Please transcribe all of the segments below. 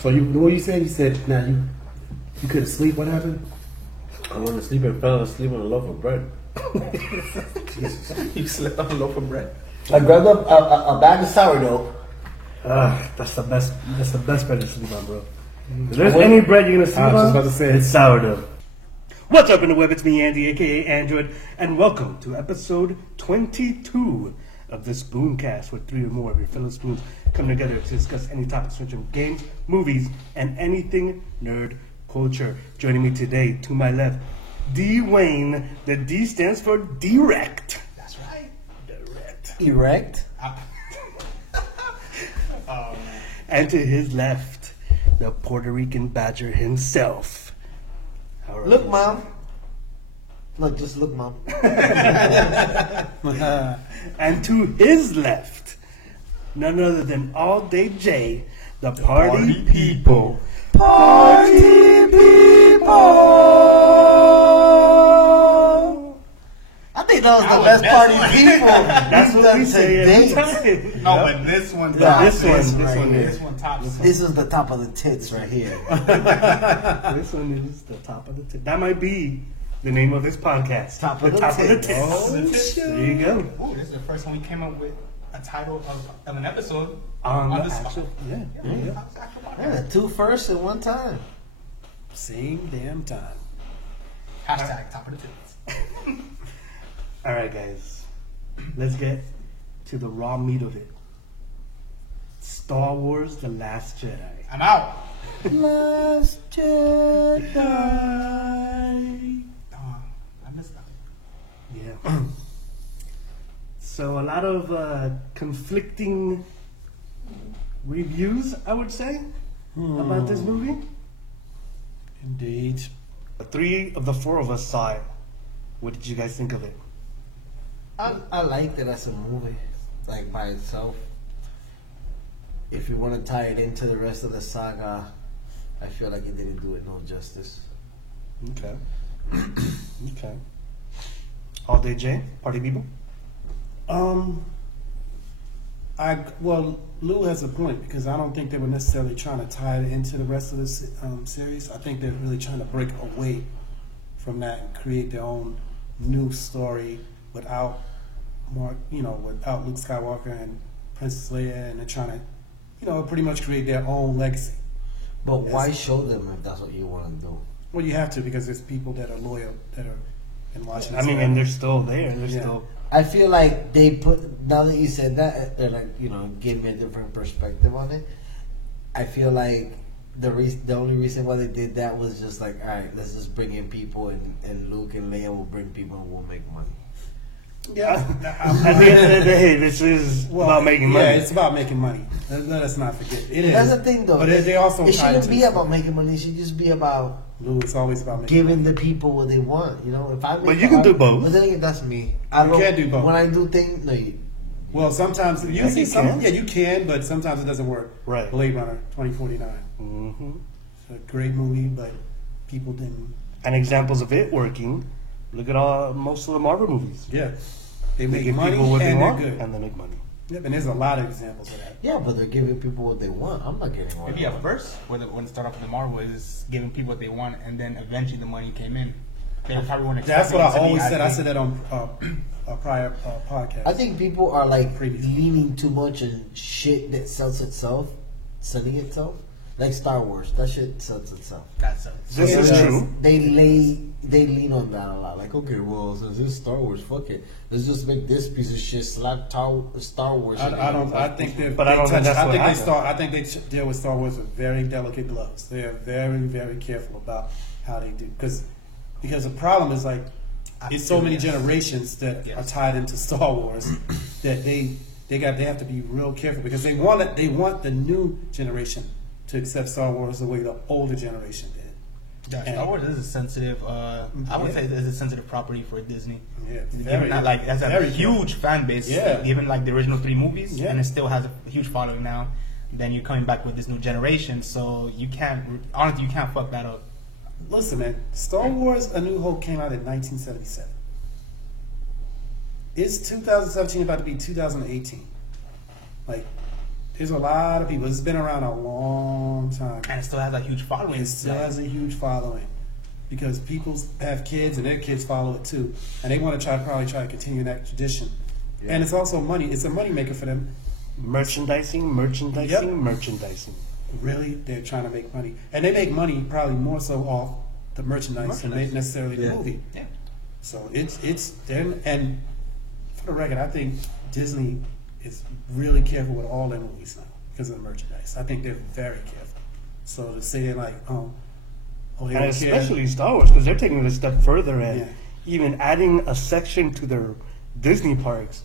So what you said? You said now you couldn't sleep. What happened? I went to sleep and fell asleep on a loaf of bread. You slept on a loaf of bread. I grabbed up a bag of sourdough. That's the best. That's the best bread to sleep on, bro. If there's any bread you're gonna sleep on, I was just about to say it's sourdough. What's up in the web? It's me, Andy, aka Android, and welcome to episode 22 of the Spooncast, where 3 or more of your fellow spoons come together to discuss any topics from games, movies, and anything nerd culture. Joining me today, to my left, D. Wayne. The D stands for direct. That's right. Direct. Erect. Oh, man. And to his left, the Puerto Rican Badger himself. Look, Mom. Look, just look, Mom. And to his left, none other than All Day J, the party people. Party people! I think that was the best party people. That's what we say every time. No, but this one Yeah, tops. this This one tops. This is the top of the tits right here. This one is the top of the tip. That might be the name of this podcast. Top of the tits. Oh, there you go. Ooh, this is the first time we came up with a title of an episode On the this actual, yeah. Yeah, 2 firsts at one time. Same damn time. Hashtag top of the tits. All right, guys. Let's get to the raw meat of it. Star Wars: The Last Jedi. I'm out. Last Jedi. I missed that. Yeah. So a lot of conflicting reviews, I would say, about this movie. Indeed. 3 of the 4 of us saw it. What did you guys think of it? I liked it as a movie, like by itself. If you want to tie it into the rest of the saga, I feel like it didn't do it no justice. Okay. Okay. All Day J, party people. Lou has a point because I don't think they were necessarily trying to tie it into the rest of the series. I think they're really trying to break away from that and create their own new story without without Luke Skywalker and Princess Leia, and they're trying to, pretty much create their own legacy. But why show them if that's what you want to do? Well, you have to because there's people that are loyal that are in watching. I mean, and they're still there. They're still. I feel like they put, now that you said that, they're like, gave me a different perspective on it. I feel like the only reason why they did that was just like, all right, let's just bring in people, and Luke and Leia will bring people and we'll make money. Yeah. At the end of the day, this is about making money. Yeah, it's about making money. Let us not forget. It is. That's the thing, though. But they also it tie shouldn't be into about making money. It should just be about Lou, it's always about making giving the people what they want. If I make But you can do both. But then again, that's me. You can't do both. When I do things, no. Well, sometimes you can, but sometimes it doesn't work. Right. Blade Runner 2049. Mm-hmm. It's a great movie, but people didn't. And examples of it working. Look at most of the Marvel movies. Yeah. They They make give money people what they and they're want, good. and they make money. Yep, and there's a lot of examples of that. Yeah, but they're giving people what they want. I'm not getting what Maybe I at want. first, when it started off with the Marvel, is giving people what they want, and then eventually the money came in. They probably weren't That's what I expecting it to be always as said. I big. said that on a prior podcast. I think people are like Previously. leaning too much on shit that sells itself, selling itself. Like Star Wars, that shit sells itself. That's it. This is true. They lean on that a lot. Like, okay, well, since it's Star Wars, fuck it. Let's just make this piece of shit slap Star Wars. I think they're. But I don't think that's what happened. I think they deal with Star Wars with very delicate gloves. They are very, very careful about how they do because the problem is like it's so many generations that are tied into Star Wars that they have to be real careful because they want the new generation to accept Star Wars the way the older generation did. Yeah, Star Wars is a sensitive. I would say it's a sensitive property for Disney. Yeah, Given that, like, that's a very huge fan base. Yeah. Given like the original 3 movies, Yeah. and it still has a huge following now. Then you're coming back with this new generation, so you can't fuck that up. Listen, man, Star Wars: A New Hope came out in 1977. It's 2017, about to be 2018. Like, There's a lot of people. It's been around a long time. And it still has a huge following. It still has a huge following because people have kids and their kids follow it too, and they want to probably try to continue that tradition. Yeah. And it's also money. It's a money maker for them. Merchandising. Really, they're trying to make money, and they make money probably more so off the merchandise than necessarily the movie. Yeah. So it's them. And for the record, I think Disney is really careful with all their movies now because of the merchandise. I think they're very careful. So to say like, and especially Star Wars, because they're taking it a step further and even adding a section to their Disney parks,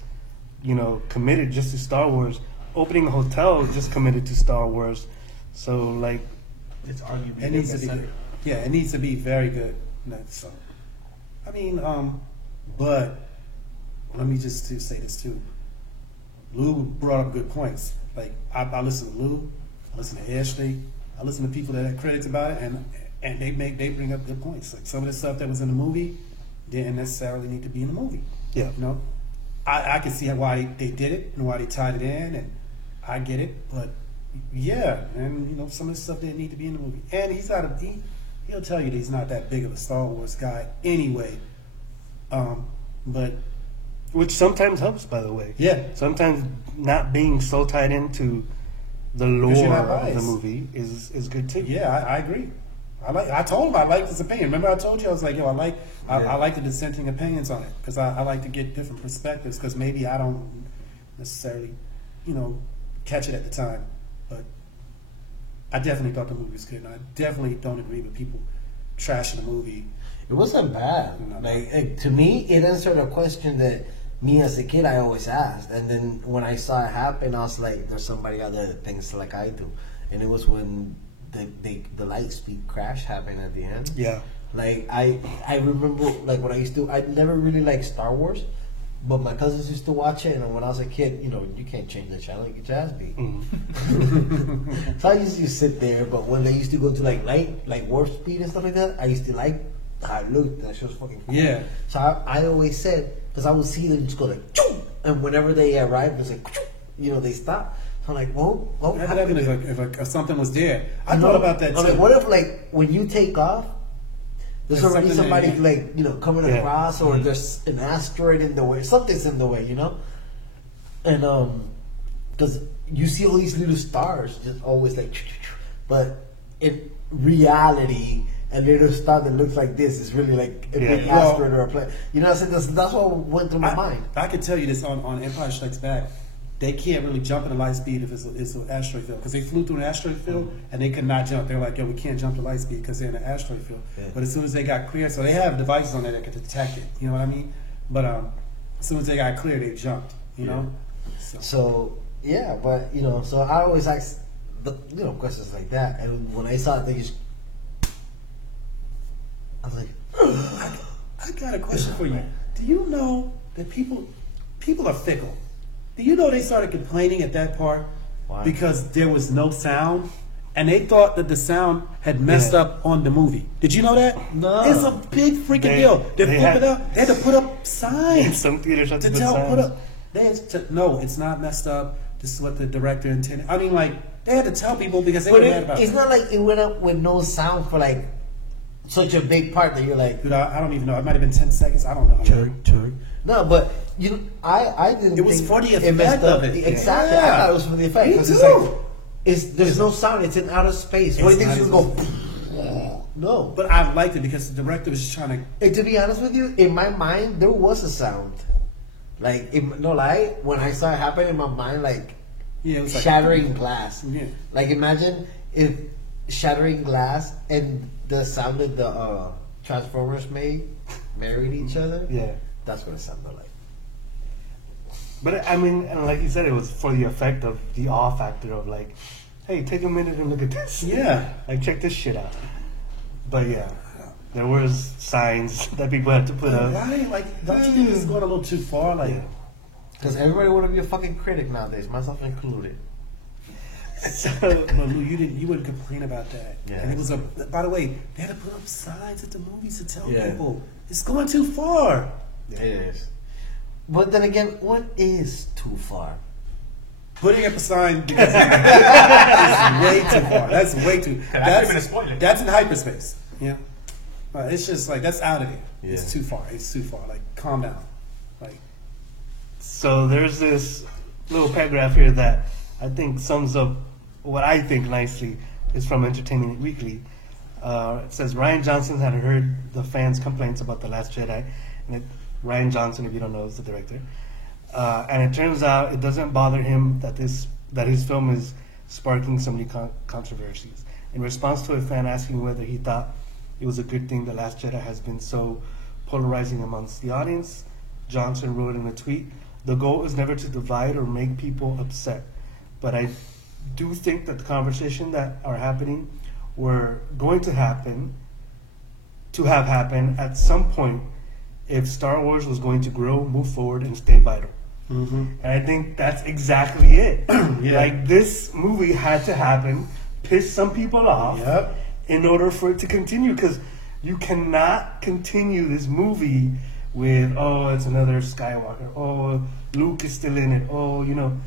you know, committed just to Star Wars. Opening a hotel just committed to Star Wars. So like, it's arguably it needs to be good. Yeah, it needs to be very good. So, I mean, but let me just say this too. Lou brought up good points. Like I listen to Lou, I listen to Ashley, I listen to people that have critics about it, and they bring up good points. Like some of the stuff that was in the movie didn't necessarily need to be in the movie. Yeah, you know, I can see why they did it and why they tied it in, and I get it. But yeah, and you know, some of the stuff didn't need to be in the movie. And he'll tell you that he's not that big of a Star Wars guy anyway. But which sometimes helps, by the way. Yeah. Sometimes not being so tied into the lore of the movie is good too. Yeah, I agree. I told him I liked his opinion. Remember I told you I was like, yo, I like the dissenting opinions on it because I like to get different perspectives because maybe I don't necessarily, you know, catch it at the time. But I definitely thought the movie was good, and I definitely don't agree with people trashing the movie. It wasn't bad. Like to me, it answered a question that me as a kid I always asked, and then when I saw it happen, I was like, "There's somebody out there that thinks like I do," and it was when the light speed crash happened at the end. Yeah. Like I remember like when I never really liked Star Wars, but my cousins used to watch it, and when I was a kid, you know, you can't change the channel, you get your ass beat. Mm-hmm. So I used to sit there, but when they used to go to like warp speed and stuff like that, I used to like how it looked. That shit was fucking cool. Yeah. So I always said, because I would see them just go like, choo! And whenever they arrived, it was like, choo! You know, they stop. So I'm like, well, what would happen if something was there? I thought about that too. Like, what if like when you take off, there's already somebody like, you know, coming across, or there's an asteroid in the way, something's in the way, you know? And because you see all these little stars just always like, but in reality, a little star that looks like this is really like a big asteroid or a planet. You know what I'm saying? That's what went through my mind. I can tell you this on Empire Strikes Back. They can't really jump in the light speed if it's an asteroid field, because they flew through an asteroid field and they could not jump. They're like, yo, we can't jump the light speed because they're in an asteroid field. Yeah. But as soon as they got clear, so they have devices on there that could detect it. You know what I mean? But as soon as they got clear, they jumped. You know. So yeah, but you know, so I always ask questions like that, and when I saw it, they just, I was like, I got a question for you. Do you know that people are fickle? Do you know they started complaining at that part because there was no sound, and they thought that the sound had messed up on the movie? Did you know that? No. It's a big freaking deal. They had to put up signs. Some theaters had to put up. No, it's not messed up. This is what the director intended. I mean, like, they had to tell people because they were mad about it. It's not like it went up with no sound for like such a big part that you're like, dude, I don't even know. It might have been 10 seconds. I don't know. Turn. No, but I didn't. It was think for the effect of it. Exactly, Yeah. I thought it was for the effect. Me It's too. like, there's no sound. It's in outer space. What do you think it's gonna go? No. But I liked it because the director was just trying to. And to be honest with you, in my mind, there was a sound. Like, no lie, when I saw it happen in my mind, like, it was shattering glass. Yeah. Like, imagine if shattering glass and the sound that the Transformers married each other. Yeah. That's what it sounded like. But I mean, and like you said, it was for the effect of the awe factor of like, hey, take a minute and look at this. Yeah. Like, check this shit out. But yeah, there was signs that people had to put up. Why? Like, don't you think this is going a little too far? Like, because everybody want to be a fucking critic nowadays, myself included. But Lou, you wouldn't complain about that. Yeah. And it was by the way, they had to put up signs at the movies to tell people it's going too far. It is. But then again, what is too far? Putting up a sign because is way too far. That's way too. That's in hyperspace. Yeah, it's just like that's out of there. Yeah. It's too far. It's too far. Like, calm down. Like, so there's this little paragraph here that I think sums up what I think nicely. It's from Entertainment Weekly. It says Rian Johnson had heard the fans' complaints about The Last Jedi, and Rian Johnson, if you don't know, is the director. And it turns out it doesn't bother him that his film is sparking so many controversies. In response to a fan asking whether he thought it was a good thing The Last Jedi has been so polarizing amongst the audience, Johnson wrote in a tweet, "The goal is never to divide or make people upset, but I do think that the conversation that are happening were going to happen at some point if Star Wars was going to grow, move forward, and stay vital." Mm-hmm. And I think that's exactly it. Yeah. Like, this movie had to happen, piss some people off, in order for it to continue. Because you cannot continue this movie with, oh, it's another Skywalker. Oh, Luke is still in it. Oh, you know.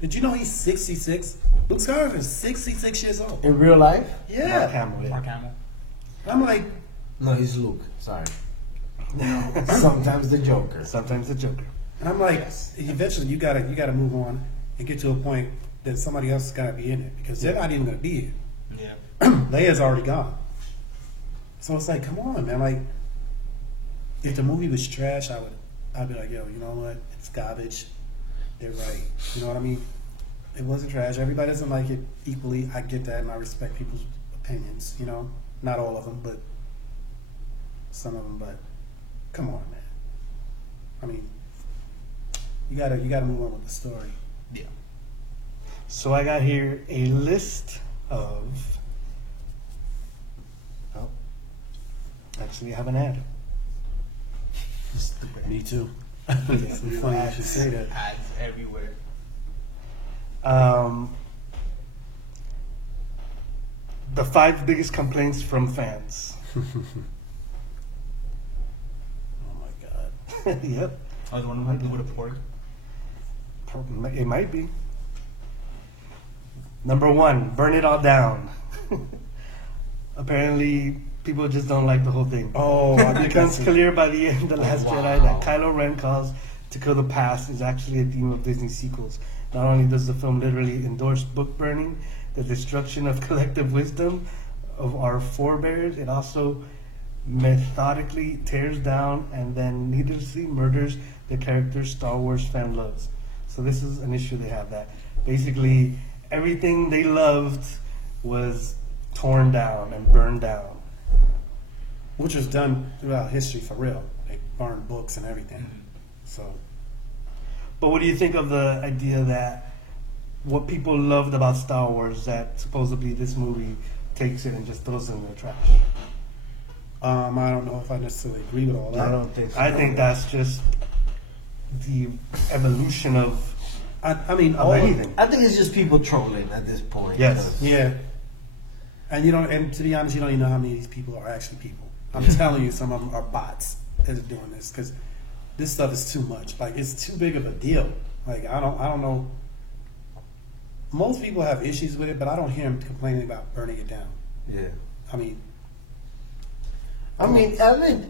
Did you know he's 66? Luke Skywalker is 66 years old. In real life? Yeah. Mark Hamill. I'm like... No, he's Luke. Sorry. Sometimes the Joker. Sometimes the Joker. And I'm like, eventually you gotta move on and get to a point that somebody else is gotta be in it, because they're not even gonna be here. Yeah. Leia's already gone. So it's like, come on, man. Like, if the movie was trash, I'd be like, yo, you know what? It's garbage. They're right. You know what I mean? It wasn't trash. Everybody doesn't like it equally. I get that, and I respect people's opinions. You know, not all of them, but some of them. But come on, man. I mean, you gotta move on with the story. Yeah. So I got here a list of. Oh, actually, I have an ad. Me too. Yeah, it's funny you should say that. Ads everywhere. The 5 biggest complaints from fans. Oh my god. Yep. I was wondering what to do with a pork. It might be. Number 1, burn it all down. Apparently, people just don't like the whole thing. Oh, It becomes clear by the end of The Last Jedi that Kylo Ren calls to kill the past is actually a theme of Disney sequels. Not only does the film literally endorse book burning, the destruction of collective wisdom of our forebears, it also methodically tears down and then needlessly murders the characters Star Wars fan loves. So this is an issue they have, that basically everything they loved was torn down and burned down. Which was done throughout history for real. They burned books and everything. So, but what do you think of the idea that what people loved about Star Wars, that supposedly this movie takes it and just throws it in the trash? I don't know if I necessarily agree with all that. I don't think so. I think that's just the evolution of anything. I think it's just people trolling at this point. Yes. Yeah. And and to be honest, you don't even know how many of these people are actually people. I'm telling you, some of them are bots that are doing this, because this stuff is too much. Like, it's too big of a deal. Like, I don't know. Most people have issues with it, but I don't hear them complaining about burning it down. Yeah. I mean,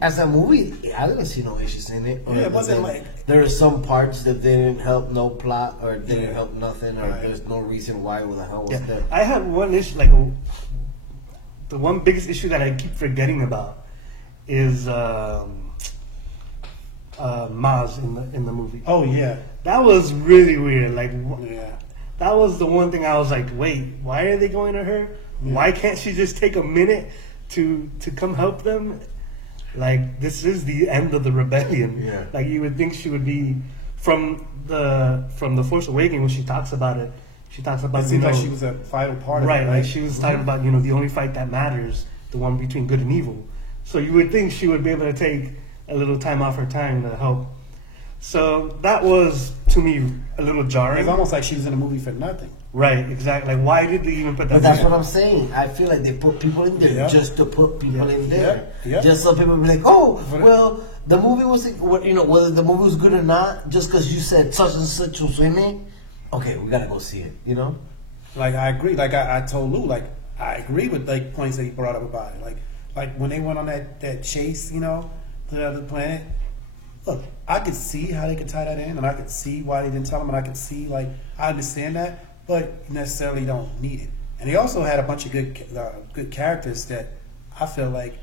as a movie, I didn't see no issues in it. Yeah, it wasn't like there are some parts that didn't help no plot, or didn't help nothing, or Right. there's no reason why the hell was there. I have one issue, like the one biggest issue that I keep forgetting about is Maz in the movie. Oh yeah, That was really weird. Like, yeah. that was the one thing I was like, wait, why are they going to her? Yeah. Why can't she just take a minute to come help them? Like, this is the end of the rebellion. Yeah. Like, you would think she would be from the Force Awakens, when she talks about it. She talks about, It seems like she was a vital part right, of it. like she was talking about, the only fight that matters, the one between good and evil. So you would think she would be able to take a little time off her time to help. So that was, to me, a little jarring. It's almost like she was in a movie for nothing. Right, exactly. Like, why did they even put that? But that's in? what I'm saying. I feel like they put people in there just to put people in there. Yeah. Just so people be like, oh, well, the movie was, whether the movie was good or not, just because you said such and such was in it, okay, we gotta go see it. You know, Like I agree. Like I told Lou, like I agree with like points that he brought up about it. Like when they went on that chase, you know, to the other planet. Look, I could see how they could tie that in, and I could see why they didn't tell them, and I could see like I understand that, but you necessarily don't need it. And they also had a bunch of good characters that I feel like,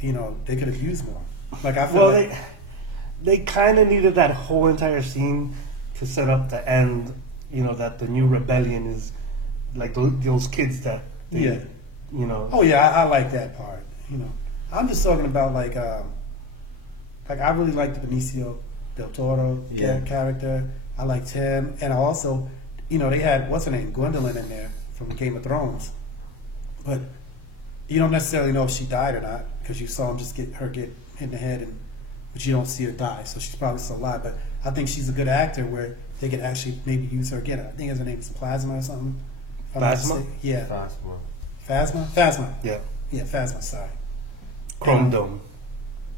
you know, they could have used more. Like I feel like they kind of needed that whole entire scene to set up the end. You know, that the new rebellion is like those kids that they, yeah, you know. oh yeah, I like that part. You know, I'm just talking about like I really liked the Benicio del Toro character. I liked him, and I also, you know, they had what's her name, Gwendolyn, in there from Game of Thrones, but you don't necessarily know if she died or not because you saw him just get hit in the head, but you don't see her die, so she's probably still alive. But I think she's a good actor where they could actually maybe use her again. I think her name is Plasma or something. Phasma? Yeah. Phasma. Phasma? Yeah. Yeah, Phasma, sorry. Chrome Dome.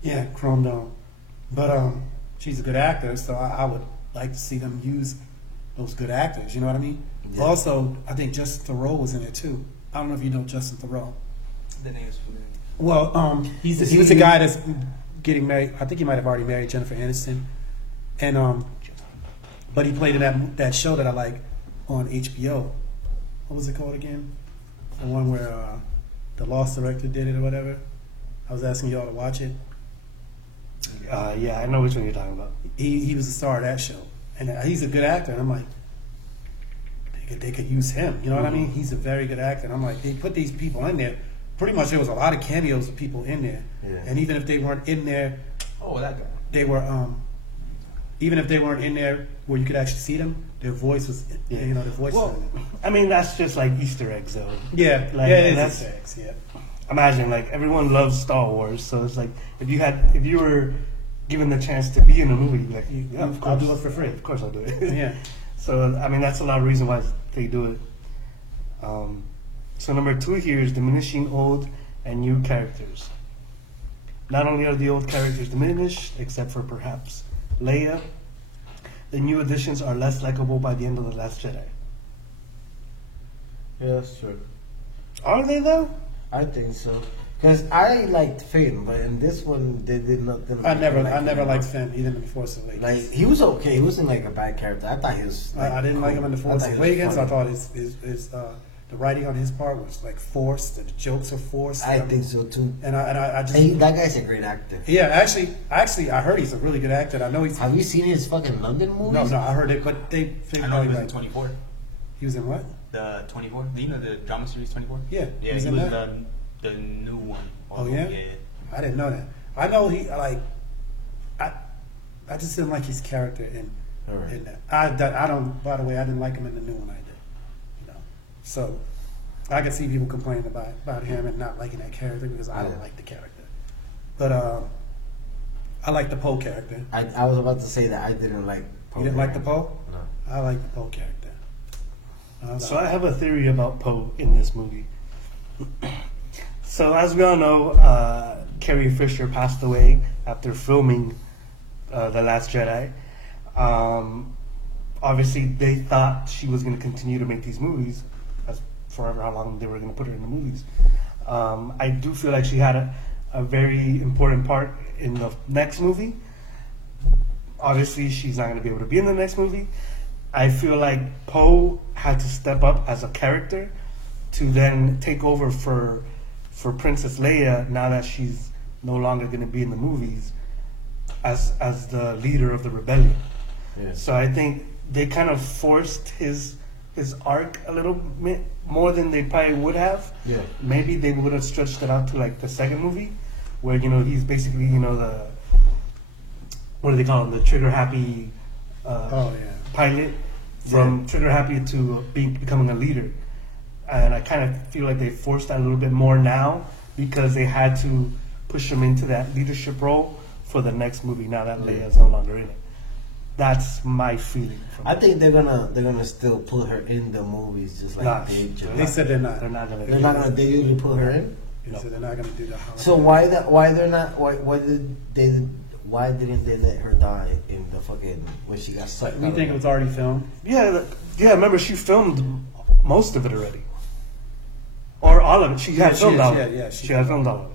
Yeah, Chrome Dome. But she's a good actor, so I would like to see them use those good actors, you know what I mean? Yeah. Also, I think Justin Theroux was in it too. I don't know if you know Justin Theroux. The name is familiar. Well, he was the guy that's getting married. I think he might have already married Jennifer Aniston. And but he played in that show that I like on HBO. What was it called again? The one where the Lost director did it or whatever. I was asking y'all to watch it. Yeah, I know which one you're talking about. He was the star of that show, and he's a good actor. And I'm like, they could use him. You know what I mean? He's a very good actor. And I'm like, they put these people in there. Pretty much, there was a lot of cameos of people in there, and even if they weren't in there, that guy. They were. Even if they weren't in there where you could actually see them, their voice was, you know, their voice. Well, I mean, that's just like Easter eggs, though. Yeah, like, yeah, it is Easter eggs. Yeah. Imagine, like, everyone loves Star Wars, so it's like if you were given the chance to be in a movie, you'd be like, yeah, of course, I'll do it for free. Of course, I'll do it. Yeah. So I mean, that's a lot of reason why they do it. So number 2 here is diminishing old and new characters. Not only are the old characters diminished, except for perhaps Leia, the new additions are less likable by the end of The Last Jedi. Yeah, that's true. Are they though? I think so. Because I liked Finn, but in this one they did not. I never liked Finn, even in The Force Awakens. Like he was okay. He wasn't like a bad character. I thought he was. Like, I didn't like him in The Force Awakens. I thought his the writing on his part was like forced. The jokes are forced. I think so too. And I just that guy's a great actor. Yeah, actually, I heard he's a really good actor. I know he's. Have you seen his fucking London movies? No, I heard it, but they. I know he was in 24. He was in what? The 24. Do you know the drama series 24? Yeah, yeah, he was the new one. Oh yeah? Yeah. I didn't know that. I know he like. I just didn't like his character in that. I don't. By the way, I didn't like him in the new one either. You know, so I can see people complaining about him and not liking that character because I don't like the character. But I like the Poe character. I was about to say that I didn't like Poe. You didn't like the Poe? No. I like the Poe character. So I have a theory about Poe in this movie. So as we all know, Carrie Fisher passed away after filming The Last Jedi. Obviously, they thought she was going to continue to make these movies as forever how long they were going to put her in the movies. I do feel like she had a very important part in the next movie. Obviously, she's not going to be able to be in the next movie. I feel like Poe had to step up as a character to then take over for Princess Leia now that she's no longer going to be in the movies as the leader of the rebellion. Yeah. So I think they kind of forced his arc a little bit more than they probably would have. Yeah. Maybe they would have stretched it out to like the second movie where, you know, he's basically, you know, the, what do they call him? The trigger happy pilot from trigger happy to becoming a leader. And I kind of feel like they forced that a little bit more now because they had to push him into that leadership role for the next movie now that Leia's no longer in it. That's my feeling. I think they're gonna still put her in the movies just like they said they're not. They're not gonna. They're not gonna. They usually put her in. They said they're not gonna do that. So why they're not? Why did they? why didn't they let her die in the fucking when she got sucked? You think it was already filmed? Yeah, remember she filmed most of it already, or all of it. She had filmed all of it. She had filmed all of it.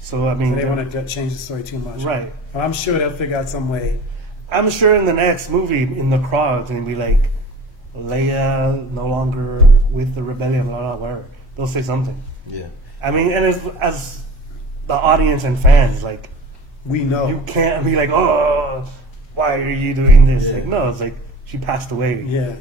So I mean, they want to change the story too much, right? But I'm sure they'll figure out some way. I'm sure in the next movie, in the crowd, and be like, Leia no longer with the rebellion, blah blah whatever. They'll say something. Yeah. I mean, and as the audience and fans, like, we know you can't be like, oh, why are you doing this? Yeah. Like, no, it's like she passed away. Yeah.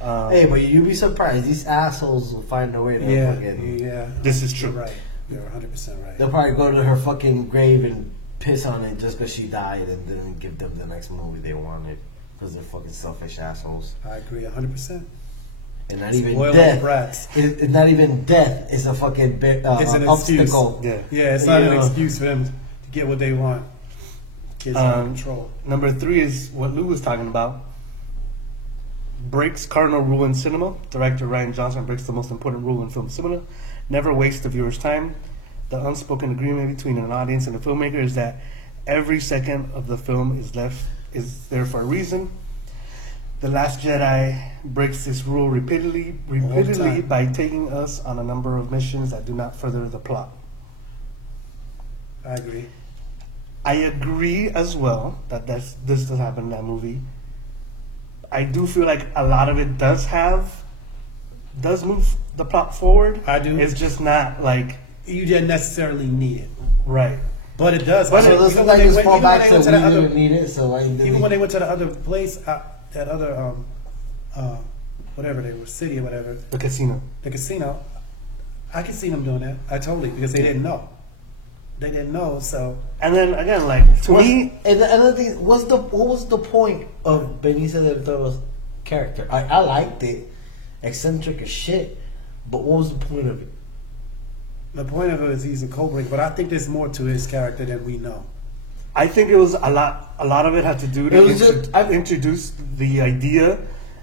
Hey, but you'd be surprised. These assholes will find a way to fucking. Yeah. This is true. You're right. You're 100% right. They'll probably go to her fucking grave and piss on it just because she died and didn't give them the next movie they wanted because they're fucking selfish assholes. I agree 100%. And not even Spoiled death. brats. It's not even death. It's a fucking It's an obstacle. excuse. Yeah, it's not an excuse for them to get what they want. Kids are in control. Number 3 is what Lou was talking about. Breaks cardinal rule in cinema. Director Rian Johnson breaks the most important rule in film cinema. Never waste the viewer's time. The unspoken agreement between an audience and a filmmaker is that every second of the film is there for a reason. The Last Jedi breaks this rule repeatedly by taking us on a number of missions that do not further the plot. I agree. I agree as well that this does happen in that movie. I do feel like a lot of it does move the plot forward. I do. It's just not like you didn't necessarily need it, right? But it does. But it doesn't like just fall back to we didn't need it. So even when they went to the other place, that other whatever they were, city or whatever, the casino, I could see them doing that. I totally because they didn't know. They didn't know, so. And then again, like to me, and another thing, what was the point of Benicio del Toro's character? I liked it, eccentric as shit, but what was the point of it? The point of it is he's a code breaker, but I think there's more to his character than we know. I think it was a lot. A lot of it had to do to introduce the idea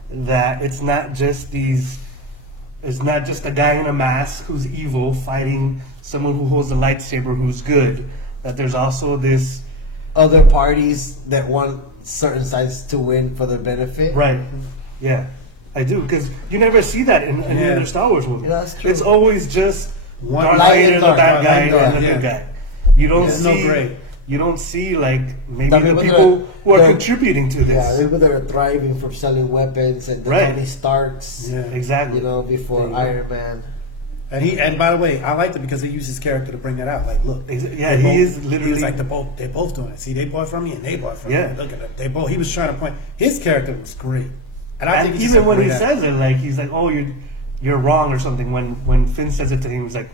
that it's not just It's not just a guy in a mask who's evil fighting someone who holds a lightsaber who's good. That there's also this other parties that want certain sides to win for their benefit. Right. Yeah, I do, because you never see that in any other Star Wars movie. Yeah, that's true. It's always just one Darth light Vader, and the dark, bad guy, dark, and the good guy. You don't see. No gray. You don't see like maybe The the people people that- who are that- contributing to this. Yeah, people that are thriving from selling weapons and the Right. Tony Starks. Yeah. Exactly. You know, before Yeah. Iron Man. And by the way, I liked it because he used his character to bring that out. Like, look, Yeah, he is literally. He was like they're both doing it. See, they bought from me and they bought from Yeah. me. Look at them. They both. He was trying to point. His character was great, and I think he's even when he great actor. says it, like he's like, "Oh, you're wrong" or something. When Finn says it to him, he's like,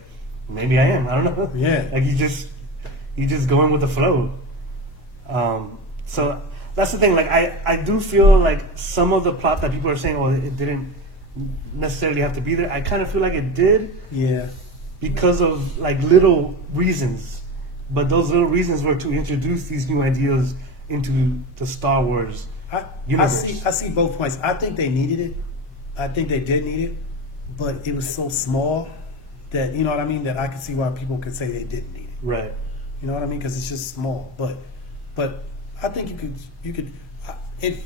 "Maybe I am. I don't know." Yeah. Like he just going with the flow. So that's the thing. Like I do feel like some of the plot that people are saying, "Oh, it didn't necessarily have to be there." I kind of feel like it did. Yeah. Because of like little reasons, but those little reasons were to introduce these new ideas into the Star Wars universe. I see both points. I think they needed it. I think they did need it, but it was so small that you know what I mean. That I could see why people could say they didn't need it. Right. You know what I mean? Because it's just small. But I think you could. It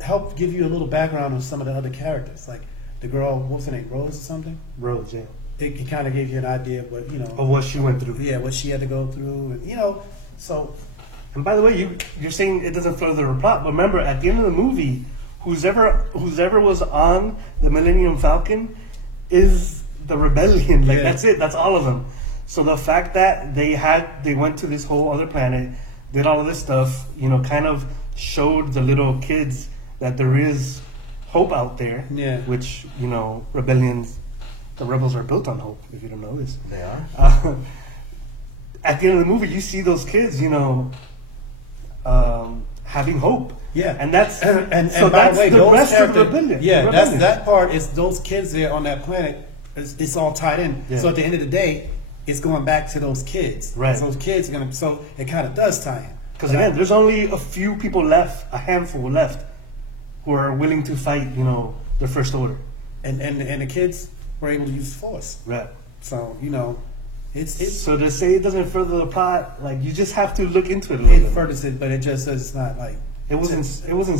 helped give you a little background on some of the other characters, like the girl. What's her name? Rose or something. Rose, yeah. It kind of gave you an idea of what Of what she went through. Yeah, what she had to go through, and so. And by the way, you're saying it doesn't further the plot, but remember at the end of the movie, who's ever was on the Millennium Falcon is the rebellion. Like that's it. That's all of them. So the fact that they went to this whole other planet, did all of this stuff, kind of showed the little kids that there is hope out there. Yeah. Which the rebels are built on hope. If you don't know this, They are. At the end of the movie, you see those kids, having hope. Yeah, and that's so by the way, the those rest of the characters. rebellion. Yeah, that part is those kids there on that planet. It's all tied in. Yeah. So at the end of the day, it's going back to those kids. Right. So those kids are gonna. So it kind of does tie in. Because again, there's only a few people left, a handful left, who are willing to fight. The First Order. And the kids were able to use force. Right. So It's so to say it doesn't further the plot, like you just have to look into it a little it bit. furthers it, but it just says it's not like It wasn't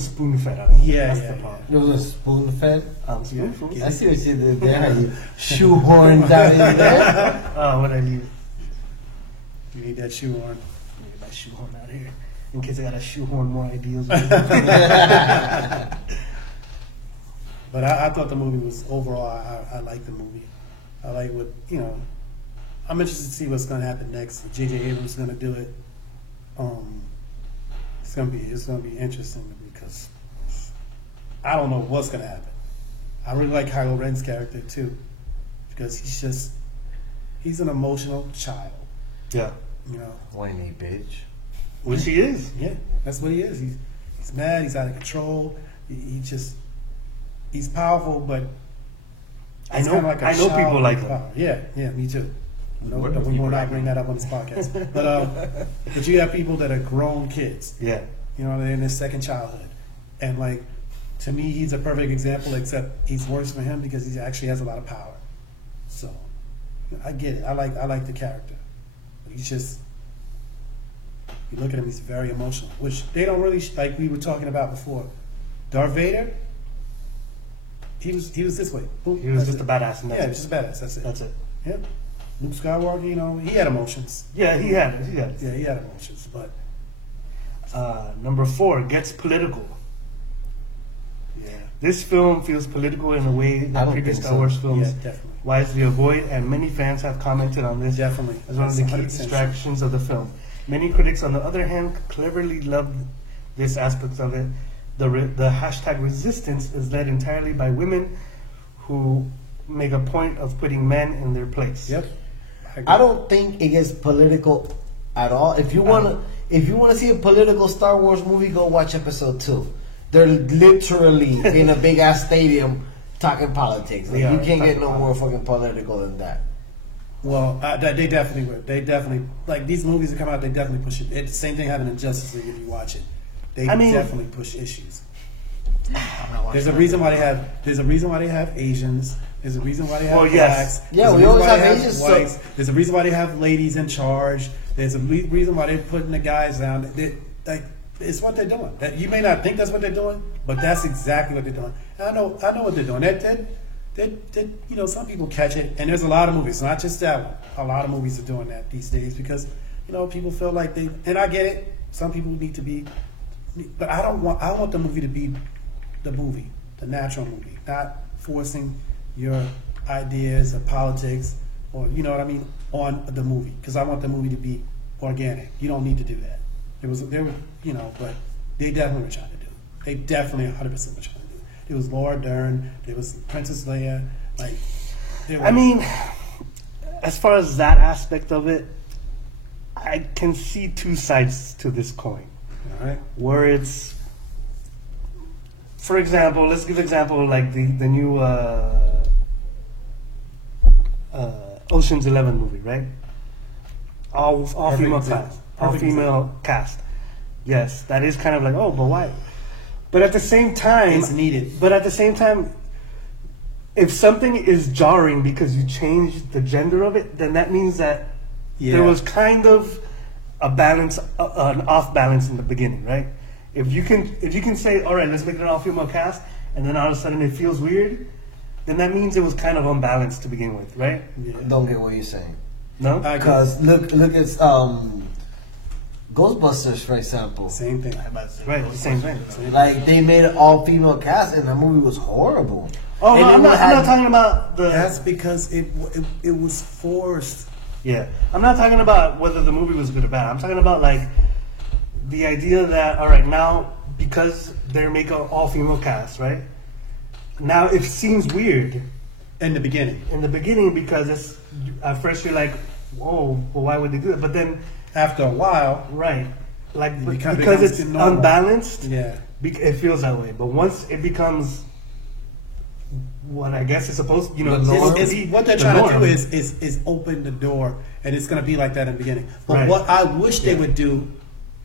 spoon fed. I mean, Yeah, that's yeah, the problem. It was spoon fed. Spoon food. Yeah. I see what you did there. How you shoehorned down in there. Oh, what I leave? you need that shoehorn. Need my shoehorn out here in case I gotta shoehorn more ideas. But I thought the movie was overall. I like the movie. I like what I'm interested to see what's going to happen next. If J.J. Abrams is going to do it. It's going to be interesting because I don't know what's going to happen. I really like Kylo Ren's character too because he's an emotional child. Yeah, Whiny bitch. which he is. Yeah, that's what he is. He's mad. He's out of control. He's powerful, but I it's know. kinda like a I know people child like with him. power. Yeah, me too. No, Where we do people will not like bring that up on this podcast. But you have people that are grown kids. Yeah, They're in their second childhood, and like to me, he's a perfect example. Except he's worse for him because he actually has a lot of power. So I get it. I like the character. He's just you look at him. He's very emotional, which they don't really like. We were talking about before. Darth Vader. He was this way. he was just a badass. And Yeah, he was just a badass. That's it. That's it. Yeah. Luke Skywalker, he had emotions. Yeah, he had it. He had it. Yeah, he had emotions, but Number 4 gets political. yeah. This film feels political in a way I that don't previous think Star so. Wars films Yeah, definitely. wisely avoid, and many fans have commented on this Definitely. as one of the key That's 100% distractions of the film. Many critics, on the other hand, cleverly loved this aspect of it. The hashtag resistance is led entirely by women who make a point of putting men in their place. Yep. I don't think it gets political at all. If you wanna see a political Star Wars movie, go watch Episode 2. They're literally in a big ass stadium talking politics. Like, Yeah, you can't get talking no more fucking political than that. Well, they definitely would. They definitely like these movies that come out. They definitely push it. The same thing happened in Justice League if you watch it. They definitely push issues. There's a reason why they have. There's a reason why they have Asians. There's a reason why they have blacks. Yeah, There's a we reason always why have they Asians, Whites. so- There's a reason why they have ladies in charge. There's a reason why they're putting the guys down. It's what they're doing. That you may not think that's what they're doing, but that's exactly what they're doing. And I know what they're doing. Some people catch it, and there's a lot of movies, not just that one. A lot of movies are doing that these days because people feel like they. And I get it. Some people need to be, but I want the movie to be the movie, the natural movie, not forcing your ideas of politics or on the movie, because I want the movie to be organic. You don't need to do that. But they definitely were trying to do. They definitely 100% were trying to do. It was Laura Dern. There was Princess Leia. As far as that aspect of it, I can see two sides to this coin. All right. Where it's, for example, let's give example like the new Ocean's 11 movie, right? All female cast, all female cast. Yes, that is kind of like, oh, but why? But at the same time, It's needed. But at the same time, if something is jarring because you changed the gender of it, then that means that there was kind of a balance, an off balance in the beginning, right? If you can say, all right, let's make it an all female cast, and then all of a sudden it feels weird, then that means it was kind of unbalanced to begin with, right? Yeah. Don't get what you're saying. No, Because look at Ghostbusters, for example. Same thing. right, the same thing. Like, they made an all-female cast, and the movie was horrible. Oh, And no, they I'm not had- talking about the. That's because it was forced. Yeah, I'm not talking about whether the movie was good or bad. I'm talking about like the idea that all right now because they make an all-female cast, right? Now it seems weird In the beginning. in the beginning because it's at first you're like, whoa, well, why would they do it? But then, After a while, right, like It becomes because it's normal. unbalanced, yeah. it feels that way. But once it becomes what I guess it's supposed, The norm. What they're trying to do is open the door, and it's going to be like that in the beginning. But Right. what I wish they would do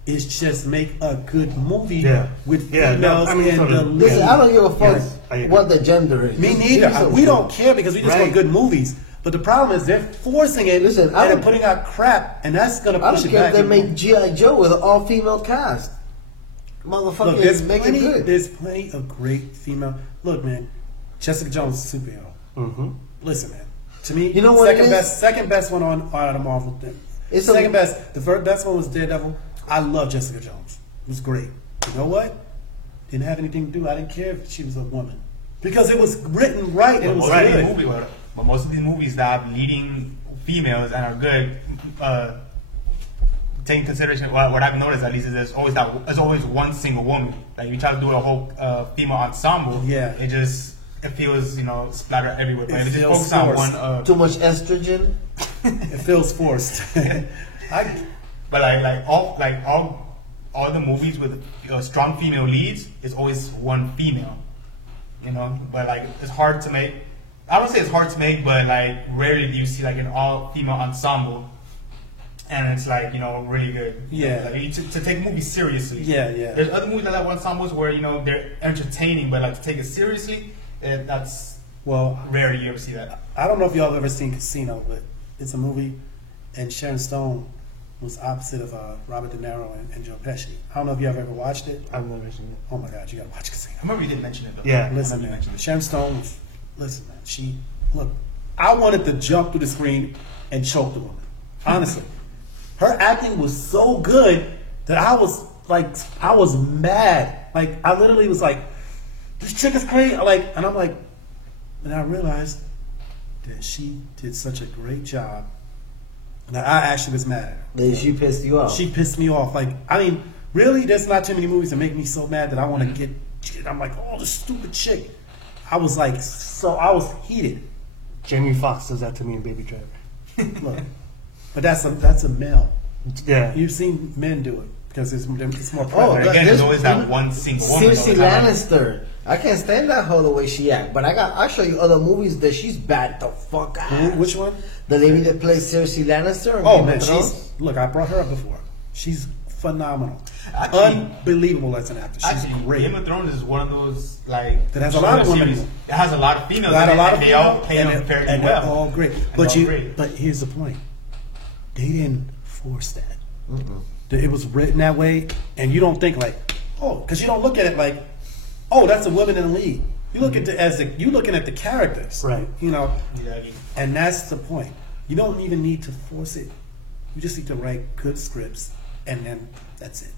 is just make a good movie with females I mean, in sort the of. Listen, lead. I don't give a fuck Yes, I agree. what the gender is. Me Just neither. do We something. don't care because we just Right. want good movies. But the problem is they're forcing it. Listen, and they're putting out crap, and that's gonna I push don't it care back. if they make G.I. Joe with an all-female cast. Motherfucker, make it good. There's plenty of great female. Look, man, Jessica Jones is a superhero. Mm-hmm. Listen, man. To me, you know what second best one on out of the Marvel thing. Second best. The first best one was Daredevil. I love Jessica Jones. It was great. You know what? Didn't have anything to do. I didn't care if she was a woman because it was written right. And it was good. But most of these movies that have leading females and are good, take into consideration what I've noticed at least is there's always one single woman. Like you try to do a whole female ensemble, it feels splattered everywhere. But if you just focus on one, too much estrogen. It feels forced. But all the movies with strong female leads is always one female. But like it's hard to make. I don't say it's hard to make, but like rarely do you see like an all-female ensemble, and it's like really good. Yeah. Like to take movies seriously. Yeah. There's other movies like ensembles where they're entertaining, but like to take it seriously, that's rare you ever see that. I don't know if y'all have ever seen Casino, but it's a movie, and Sharon Stone was opposite of Robert De Niro and Joe Pesci. I don't know if you have ever watched it. I've never seen it. Oh my God, you gotta watch Casino. I remember you did mention it though. Yeah. Listen, man. Sharon Stone. Listen, man. I wanted to jump through the screen and choke the woman. Honestly, her acting was so good that I was mad. Like I literally was like, this chick is crazy. And I realized that she did such a great job that I actually was mad at her. Then she pissed you off. She pissed me off. Really, there's not too many movies that make me so mad that I want to get. I'm like, oh, this stupid chick. I was heated. Jamie Foxx does that to me in Baby Driver. Look, but that's a male. Yeah, you've seen men do it because it's more. Again, there's always that one single woman. Cersei Lannister. I can't stand that hoe the way she act. But I'll show you other movies that she's bad the fuck out. Which one? The lady that plays Cersei Lannister. Oh man, look. I brought her up before. She's phenomenal. Unbelievable as an actor. She's great. Game of Thrones is one of those that has a lot of women. It has a lot of females. They all play them very well. They're all great. But here's the point. They didn't force that. It was written that way, and you don't think because you don't look at it like, oh, that's a woman in the lead. You look at you looking at the characters, right? And that's the point. You don't even need to force it. You just need to write good scripts, and then that's it.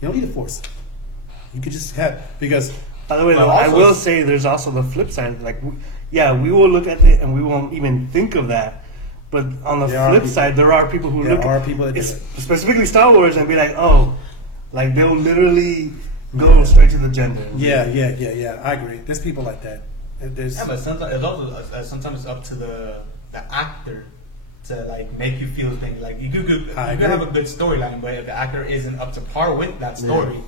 You don't need to force it. You could just have because. By the way, though, I will say there's also the flip side. We will look at it and we won't even think of that. But on the flip side, there are people who look at specifically Star Wars and be like, oh, they'll literally go straight to the gender. Yeah. I agree. There's people like that. But sometimes it's also sometimes it's up to the actor to make you feel things. You could have a good storyline, but if the actor isn't up to par with that story,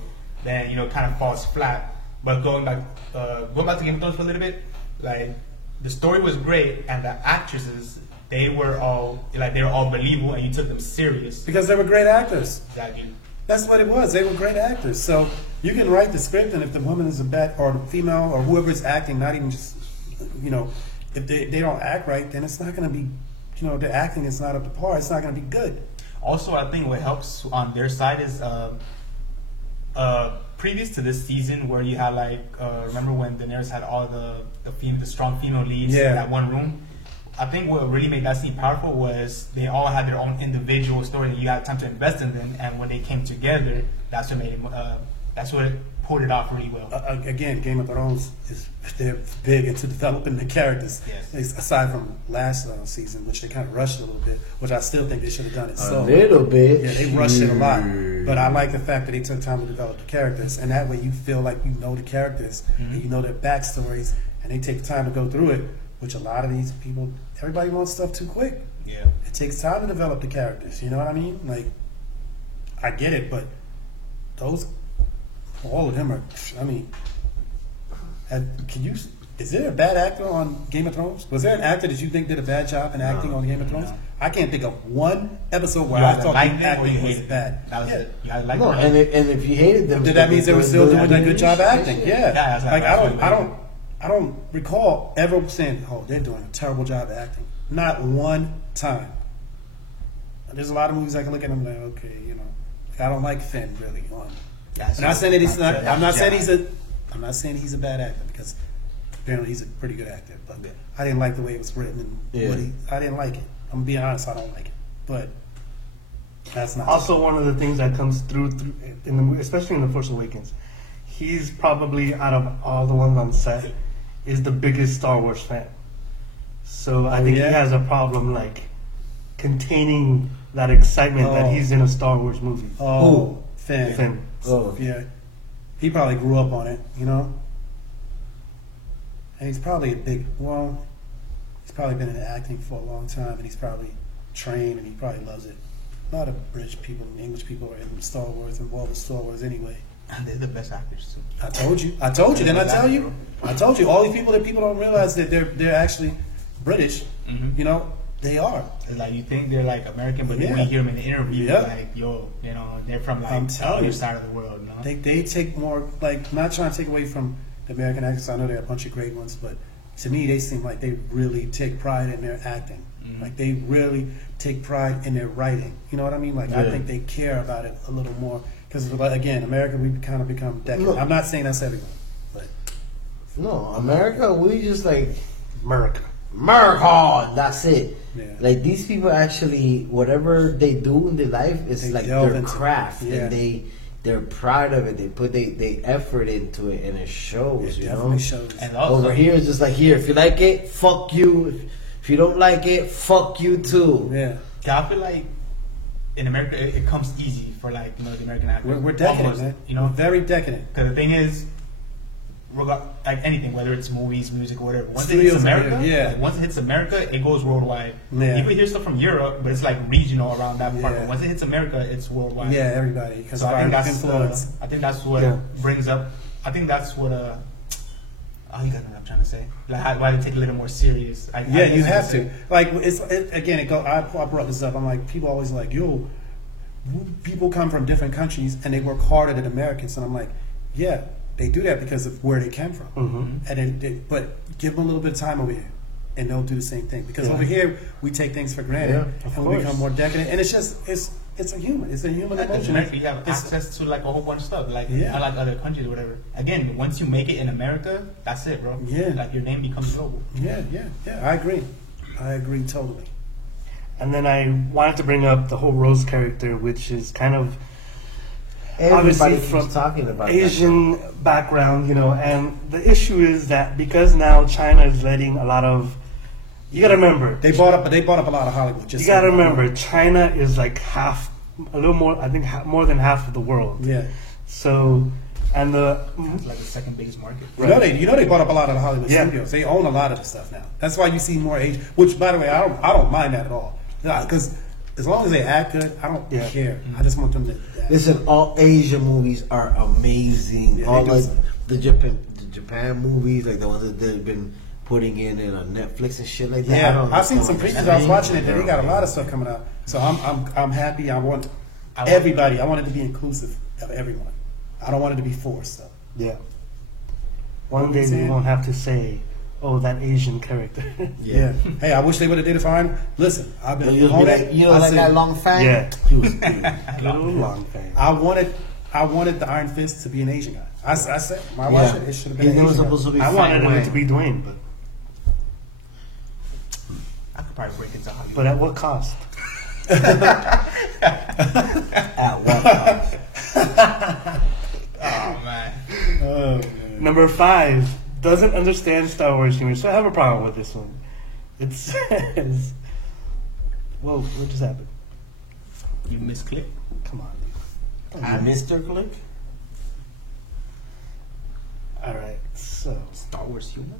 then kind of falls flat. But going back to Game of Thrones for a little bit, the story was great, and the actresses they were all believable, and you took them serious because they were great actors. Exactly. That's what it was. They were great actors. So you can write the script, and if the woman is a bad or the female or whoever's acting, not even just if they don't act right, then it's not going to be. The acting is not up to par. It's not going to be good. Also, I think what helps on their side is previous to this season, where you had remember when Daenerys had all the strong female leads in that one room. I think what really made that scene powerful was they all had their own individual story, and you had time to invest in them. And when they came together, that's what pulled it off really well. Again, Game of Thrones they're big into developing the characters. Yes. Aside from last season, which they kind of rushed a little bit, which I still think they should have done it a little bit. Yeah, they rushed it a lot. But I like the fact that they took time to develop the characters, and that way you feel like you know the characters and you know their backstories, and they take the time to go through it. Which a lot of these people, everybody wants stuff too quick. Yeah, it takes time to develop the characters. You know what I mean? I get it, but all of them are. I mean, is there a bad actor on Game of Thrones? Was there an actor that you think did a bad job in acting on Game of Thrones? No. I can't think of one episode where I thought the acting was bad. That was it. And if you hated them, did that mean they were still doing a good job acting? Yeah. I don't recall ever saying, "Oh, they're doing a terrible job acting." Not one time. There's a lot of movies I can look at and I'm like, okay, you know, I don't like Finn really. I'm not saying that he's not. I'm not saying he's a. I'm not saying he's a bad actor because apparently he's a pretty good actor. But I didn't like the way it was written and what I didn't like it. I'm being honest. I don't like it. But that's not. Also, one of the things that comes through in the, especially in The Force Awakens, he's probably out of all the ones on set is the biggest Star Wars fan. So I think he has a problem like containing that excitement that he's in a Star Wars movie. Oh, Finn. Oh, yeah. He probably grew up on it, you know. And he's probably he's probably been in acting for a long time, and he's probably trained, and he probably loves it. A lot of British people and English people are in Star Wars, involved with Star Wars anyway. And they're the best actors too. I told you. Didn't I tell you? I told you. All these people don't realize that they're actually British. Mm-hmm. You know, they are. It's like you think they're like American, but then when you hear them in the interview, like, yo, you know, they're from like the other side of the world. You know? They take more, like, not trying to take away from the American actors. I know there are a bunch of great ones, but to me, they seem like they really take pride in their acting. Mm-hmm. Like they really take pride in their writing. You know what I mean? Like I think they care about it a little more because, again, America, we've kind of become decadent. I'm not saying that's everyone, but no, America, we just like America, that's it. Yeah. Like these people actually, whatever they do in their life, it's like their craft, and they're proud of it. They put they effort into it, and it shows. It definitely shows. And also, over here, it's just like here. If you like it, fuck you. If you don't like it, fuck you too. Yeah. I feel like in America, it comes easy for like the American actors. We're decadent, almost, man. You know, we're very decadent. Because the thing is, like anything, whether it's movies, music, or whatever, once it hits America, once it hits America, it goes worldwide. Yeah. You can hear stuff from Europe, but it's like regional around that part. But once it hits America, it's worldwide. Yeah, everybody. So I think that's what brings up. I think that's what you got what I'm trying to say. Like why they take it a little more serious. You have to. Like I brought this up. I'm like, people always like, yo, people come from different countries and they work harder than Americans, and I'm like, yeah. They do that because of where they came from, and but give them a little bit of time over here, and they'll do the same thing. Because over here we take things for granted, and we become more decadent. And it's just it's a human emotion. You have access to like a whole bunch of stuff, like unlike other countries or whatever. Again, once you make it in America, that's it, bro. Yeah, like your name becomes global. Yeah. I agree totally. And then I wanted to bring up the whole Rose character, which is kind of. Everybody obviously from talking about Asian background, you know, and the issue is that because now China is letting a lot of, you gotta remember they bought up a lot of Hollywood. You gotta remember China is like a little more, I think more than half of the world. Yeah. So, and it's like the second biggest market. Right. You know they bought up a lot of the Hollywood studios. They own a lot of the stuff now. That's why you see more Asian. Which, by the way, I don't mind that at all. Because as long as they act good, I don't care. I just want them to. Listen, all Asian movies are amazing. Yeah, all like the Japan movies, like the ones that they've been putting in on Netflix and shit like that. Yeah, I've seen some previews. I was watching it. They got a lot of stuff coming out. So I'm happy. I want everybody. I want it to be inclusive of everyone. I don't want it to be forced though. Yeah. One day we won't have to say, "Oh, that Asian character." Yeah. Hey, I wish they would have did it for Iron. Listen, I've been on it. You know, like that Long Fang. Yeah. He was good. Long Fang. I wanted the Iron Fist to be an Asian guy. I said, when I watched it should have been an Asian guy. I wanted it to be Dwayne, but I could probably break into Hollywood. But at what cost? At what cost? Oh man. Number 5 doesn't understand Star Wars humor, so I have a problem with this one. It says, "Whoa, what just happened?" You misclick. Come on. Mr. Click. All right, so Star Wars humor.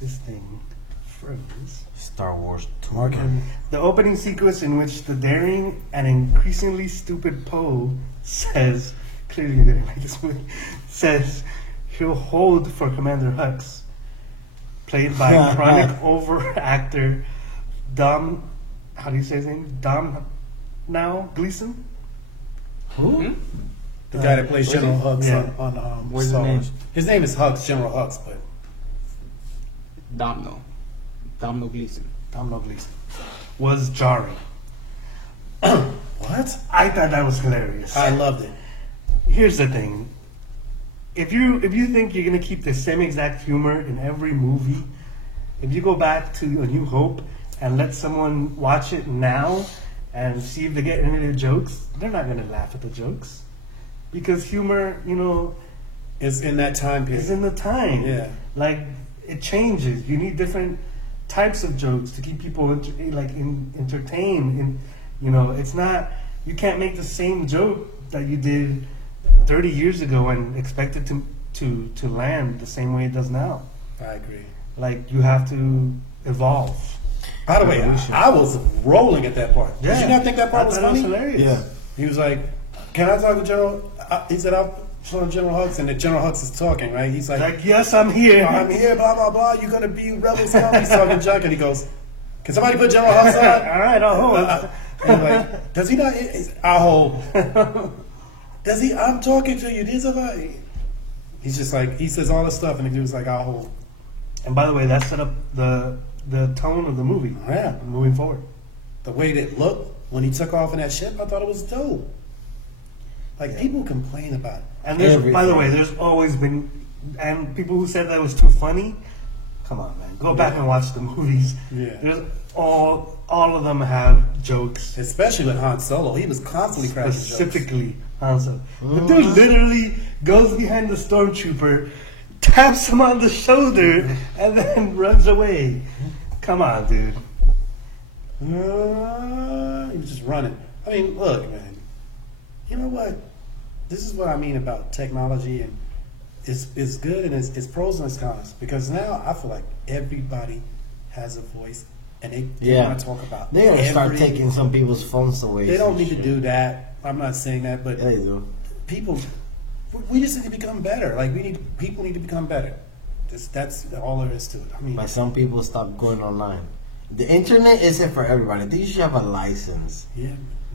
this thing froze. Star Wars Marketing. The opening sequence in which the daring and increasingly stupid Poe says, clearly you didn't like this movie, says he'll hold for Commander Hux, played by chronic over-actor Dom, how do you say his name? Dom now Gleason? Who? The guy that plays General Hux on What's Star his name? Wars. His name is Hux, General Hux, but Domino Gleason. Domhnall Gleeson, was jarring. What? I thought that was hilarious. I loved it. Here's the thing. If you think you're gonna keep the same exact humor in every movie, if you go back to A New Hope and let someone watch it now and see if they get any of the jokes, they're not gonna laugh at the jokes. Because humor, It's in that time period. is in the time. Yeah. Like, it changes. You need different types of jokes to keep people entertained. It's not, you can't make the same joke that you did 30 years ago and expect it to land the same way it does now. I agree. Like, you have to evolve. By the way, I was rolling at that part. Yeah. Did you not think that part was I thought funny? it was hilarious. Yeah. He was like, "Can I talk to General?" He said, "I'll talk to General Hux," and the General Hux is talking, right? He's like, Yes, I'm here. "I'm here, blah blah blah. You're gonna be rebels now." He's talking junk, and he goes, "Can somebody put General Hux on?" All right, I'll hold. And I'm like, "Does he not?" I'll hold. Does he? I'm talking to you. This somebody. He's just like, he says all this stuff, and the dude's like, "I'll hold." And by the way, that set up the tone of the movie. Yeah. Moving forward. The way that it looked when he took off in that ship, I thought it was dope. Like, people complain about it. And by the way, there's always been, and people who said that was too funny, come on, man, go back and watch the movies. Yeah. There's all of them have jokes. Especially with Han Solo. He was constantly cracking jokes. Specifically, Han Solo. The dude literally goes behind the stormtrooper, taps him on the shoulder, and then runs away. Come on, dude. He was just running. I mean, look, man. You know what? This is what I mean about technology, and it's good and it's pros and it's cons. Because now I feel like everybody has a voice, and they want to talk about. They gotta start taking some people's phones away. They don't need to do that. I'm not saying that, but They do. people, we just need to become better. Like, people need to become better. That's all there is to it. I mean, Like, some people stop going online. The internet isn't for everybody. I think you should have a license. yeah.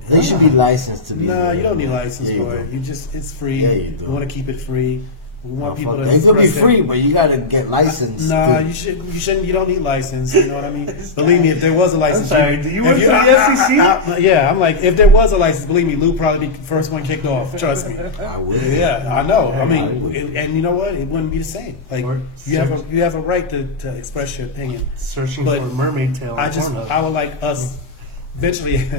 They should be licensed to be. No, you don't need a license Yeah, you for it. do. It's free. Yeah, you do. We want to keep it free. We want people to. It could be express their- free, but you gotta get licensed. Nah, to- you shouldn't. You don't need license. You know what I mean? Believe me, if there was a license, I'm sorry, do you if work for the FCC? Yeah, I'm like, if there was a license, believe me, Lou probably be the first one kicked off. Trust me. I would. Yeah, I know. I mean, and you know what? It wouldn't be the same. Like, Or you have a right to express your opinion. Searching But for mermaid tail. I would like us eventually.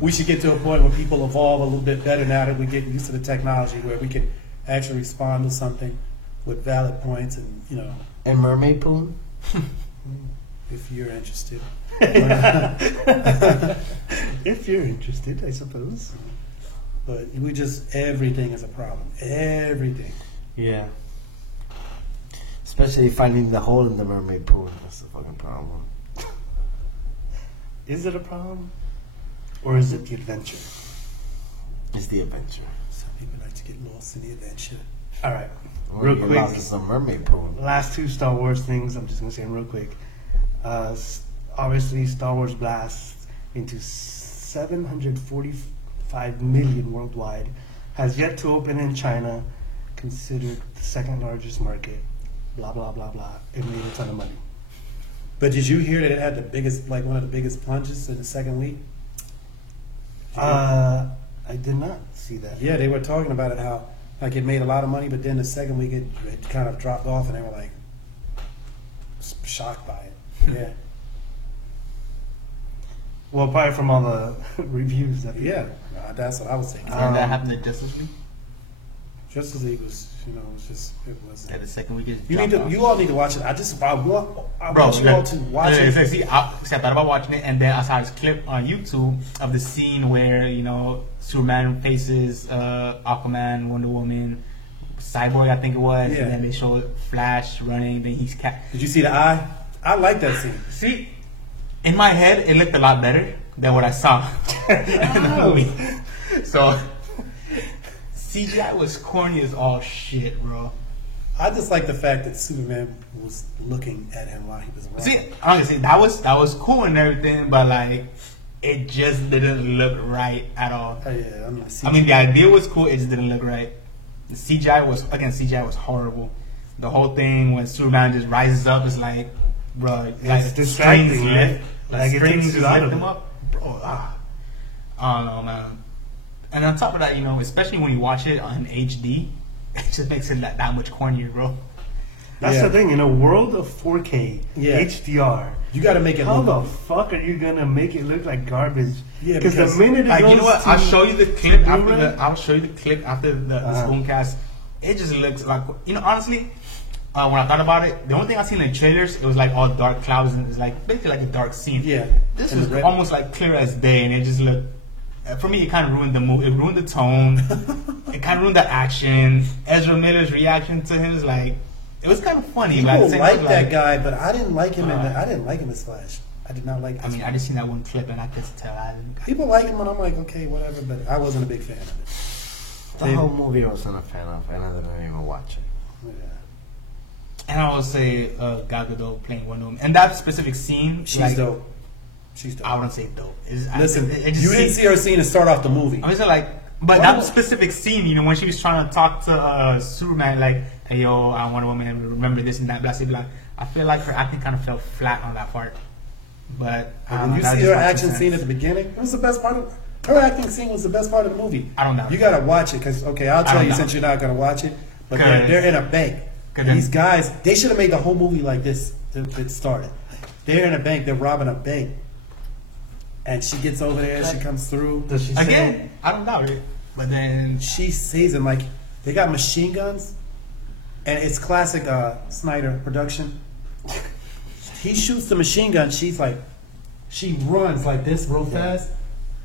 We should get to a point where people evolve a little bit better now that we get used to the technology, where we can actually respond to something with valid points, and And mermaid pool. if you're interested. If you're interested, I suppose. But everything is a problem. Everything. Yeah. Especially finding the hole in the mermaid pool. That's the fucking problem. Is it a problem? Or is it the adventure? It's the adventure. Some people like to get lost in the adventure. All right. Or Real get quick. lost in some mermaid pool. Last two Star Wars things, I'm just going to say them real quick. Obviously, Star Wars blasts into 745 million worldwide. Has yet to open in China, considered the second largest market. Blah, blah, blah, blah. It made a ton of money. But did you hear that it had one of the biggest plunges in the second week? I did not see that. Yeah, they were talking about it, how like it made a lot of money, but then the second week it kind of dropped off, and they were like shocked by it. Yeah. Well, probably from all the reviews that Yeah, that's what I was thinking. And that happened to Justice League. Justice League was, it was. Yeah, the second week is. You all need to watch it. I want you all to watch it. See, I thought about watching it, and then I saw this clip on YouTube of the scene where Superman faces Aquaman, Wonder Woman, Cyborg, I think it was, Yeah. and then they show Flash running. Then he's Did you see the eye? I like that scene. See, in my head, it looked a lot better than what I saw in the movie. So. CGI was corny as all shit, bro. I just like the fact that Superman was looking at him while he was running. See, honestly, that was cool and everything, but like, it just didn't look right at all. Oh, yeah, I mean, the idea was cool, it just didn't look right. The CGI was horrible. The whole thing when Superman just rises up is like, bro, it's distracting, right? Like strings just out lift of them it. up, bro. I don't know, man. And on top of that, especially when you watch it on HD, it just makes it that much cornier, bro. That's the thing, world of 4K, HDR. You got to make it. How the fuck are you gonna make it look like garbage? Yeah, because the minute it goes you know what? to I'll show you the clip Blu-ray. I'll show you the clip after the Spooncast. It just looks like honestly. When I thought about it, the only thing I seen in the trailers, it was like all dark clouds and it's like basically like a dark scene. Yeah, this is almost like clear as day, and it just looked. For me, it kind of ruined the mood. It ruined the tone. It kind of ruined the action. Ezra Miller's reaction to him is like, it was kind of funny. People like that guy, but I didn't like him. I didn't like him as Flash. I did not like. I mean, I just seen that one clip, and I could tell. People like him, and I'm like, okay, whatever. But I wasn't a big fan of it. The whole movie I wasn't a fan of, and I didn't even watch it. Yeah. And I would say Gal Gadot playing Wonder Woman, and that specific scene, she's dope. She's dope. I wouldn't say dope. Listen, you didn't see her scene to start off the movie. I was like, but that specific scene, when she was trying to talk to Superman, like, hey, yo, I want a woman and remember this and that, blah, blah, blah. I feel like her acting kind of fell flat on that part. But when you see her action scene at the beginning, it was the best part of her acting scene was the best part of the movie. I don't know. You gotta watch it because I'll tell you since you're not gonna watch it. But they're in a bank. These guys, they should have made the whole movie like this. It started. They're in a bank. They're robbing a bank. And she gets over there, she comes through. Does she again? I don't doubt it. But then she sees him like they got machine guns, and it's classic Snyder production. He shoots the machine gun. She runs like this real fast,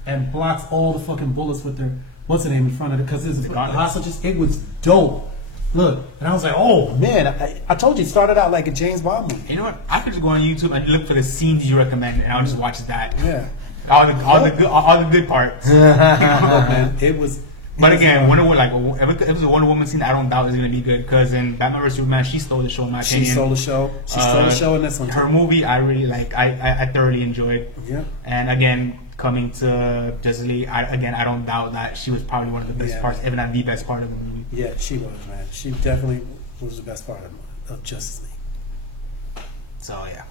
and blocks all the fucking bullets with their what's the name in front of it because it's hostages. It was dope. Look, and I was like, oh man, I told you it started out like a James Bond movie. You know what? I could just go on YouTube and look for the scenes you recommend, and I'll just watch that. Yeah. All the good parts. Man, it was. But again, Wonder Woman, if it was a Wonder Woman scene, I don't doubt it's gonna be good because in Batman vs Superman, she stole the show in my opinion. She stole the show. She stole the show in this one. Her movie, I really like. I thoroughly enjoyed. Yeah. And again, coming to Justice League, I don't doubt that she was probably one of the best parts, if not the best part of the movie. Yeah, she was, man. She definitely was the best part of Justice League. So yeah.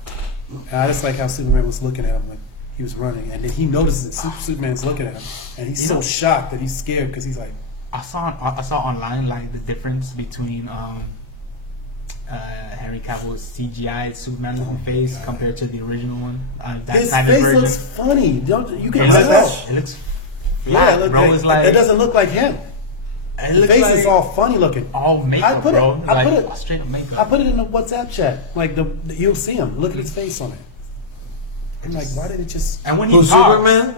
And I just like how Superman was looking at him when he was running, and then he notices that Superman's looking at him, and he's so shocked that he's scared because he's like. I saw online like the difference between Henry Cavill's CGI Superman looking face compared to the original one. His face looks funny. You can tell. It looks flat, bro. It's like it doesn't look like him. The face is all funny looking. All makeup, bro. I put it straight up makeup. I put it in the WhatsApp chat. Like you'll see him. Look at his face on it. I'm like, why did it just? And when he talks, Superman,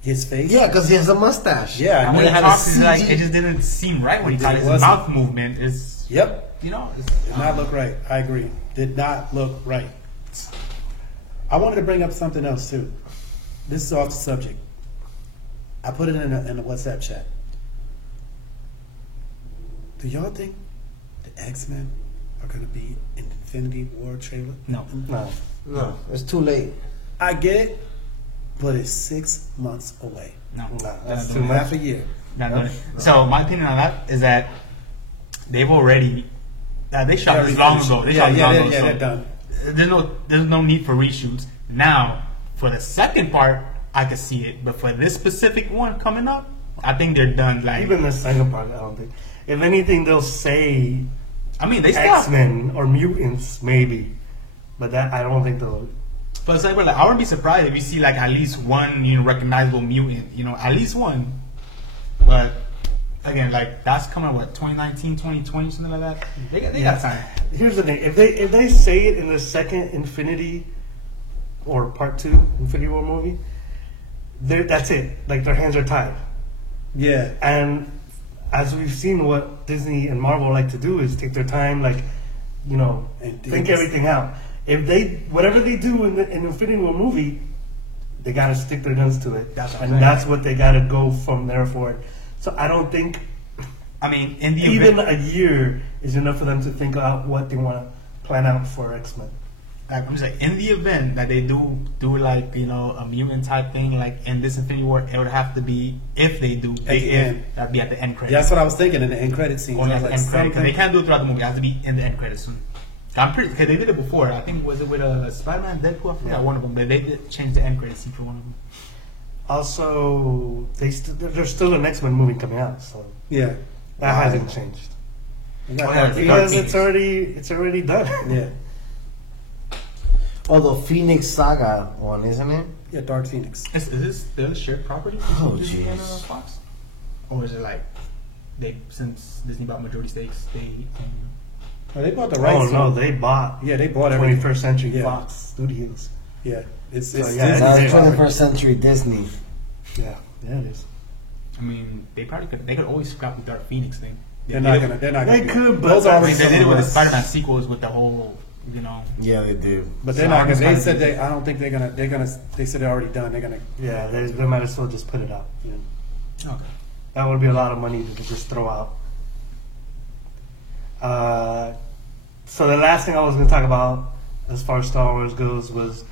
his face. Yeah, because he has a mustache. Yeah, and when he talks, it's like it just didn't seem right when he talked. His mouth movement is. Yep. You know, did not look right. I agree. Did not look right. I wanted to bring up something else too. This is off the subject. I put it in the WhatsApp chat. Do y'all think the X-Men are going to be in the Infinity War trailer? No. It's too late. I get it, but it's 6 months away. No, that's too half a year. No. So my opinion on that is that they've already they shot this long ago. They're done. There's no need for reshoots. Now, for the second part, I could see it, but for this specific one coming up, I think they're done. Like even the second part, I don't think. If anything, they'll say, I mean, they X-Men or mutants, maybe, but that I don't think they'll. But it's like, I wouldn't be surprised if you see like at least one, recognizable mutant, at least one. But again, like that's coming what 2019, 2020, something like that. They got time. Here's the thing: if they say it in the second Infinity or Part 2 Infinity War movie, that's it. Like their hands are tied. Yeah, and as we've seen, what Disney and Marvel like to do is take their time, like and think everything out. If whatever they do in Infinity War movie, they gotta stick their guns to it, that's what they gotta go from there for it. So I don't think. I mean, in the even a year is enough for them to think out what they want to plan out for X-Men. I'm just like, in the event that they do like a mutant type thing, like in this Infinity War, it would have to be if they do that'd be at the end credits. That's what I was thinking in the end credit scene. Only at the end credit, because they can't do it throughout the movie. It has to be in the end credits soon. I'm pretty. Cause they did it before. I think was it with Spider-Man, Deadpool. I forgot one of them, but they did change the end credits scene for one of them. Also, there's still an X-Men movie coming out, so Yeah. that hasn't changed. yeah, Because it's already done. Yeah. Oh, the Phoenix Saga one, isn't it? Yeah, Dark Phoenix. Is this still a shared property? Oh, Disney and jeez. Fox, or is it like since Disney bought majority stakes, they? Oh, they bought the Oh rights. no, they bought Yeah, they bought everything. 21st Century Yeah. Fox Studios. Yeah, it's So, Disney. yeah, That's they- 21st century Disney. Yeah, it is. I mean, they probably could. They could always scrap the Dark Phoenix thing. They're not gonna. They're not gonna. They do could, it. but those I already mean, they did it with the some- Spider-Man sequels with the whole, you know. Yeah, they do. But they're So not I'm gonna. just They kinda said thinking- they. I don't think they're gonna. They're gonna. They said they're already done. They're gonna. Yeah, they might as well just put it out. You know? Okay. That would be a lot of money to just throw out. So the last thing I was going to talk about, as far as Star Wars goes, was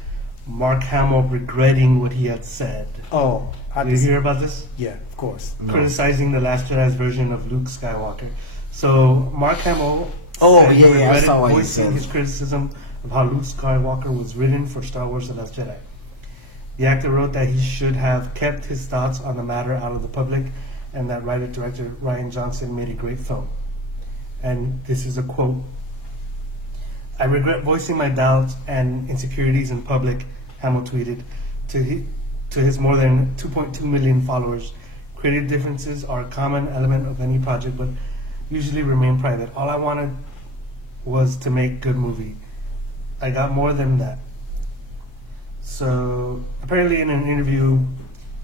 Mark Hamill regretting what he had said. Oh, I Did you just. hear about this? Yeah, of course. Criticizing the Last Jedi's version of Luke Skywalker. So Mark Hamill Oh, said he yeah, I regretted saw what he voicing said. his criticism of how Luke Skywalker was written for Star Wars: The Last Jedi. The actor wrote that he should have kept his thoughts on the matter out of the public, and that writer-director Rian Johnson made a great film. And this is a quote: "I regret voicing my doubts and insecurities in public," Hamill tweeted to his more than 2.2 million followers. "Creative differences are a common element of any project, but usually remain private. All I wanted was to make a good movie. I got more than that." So apparently, in an interview,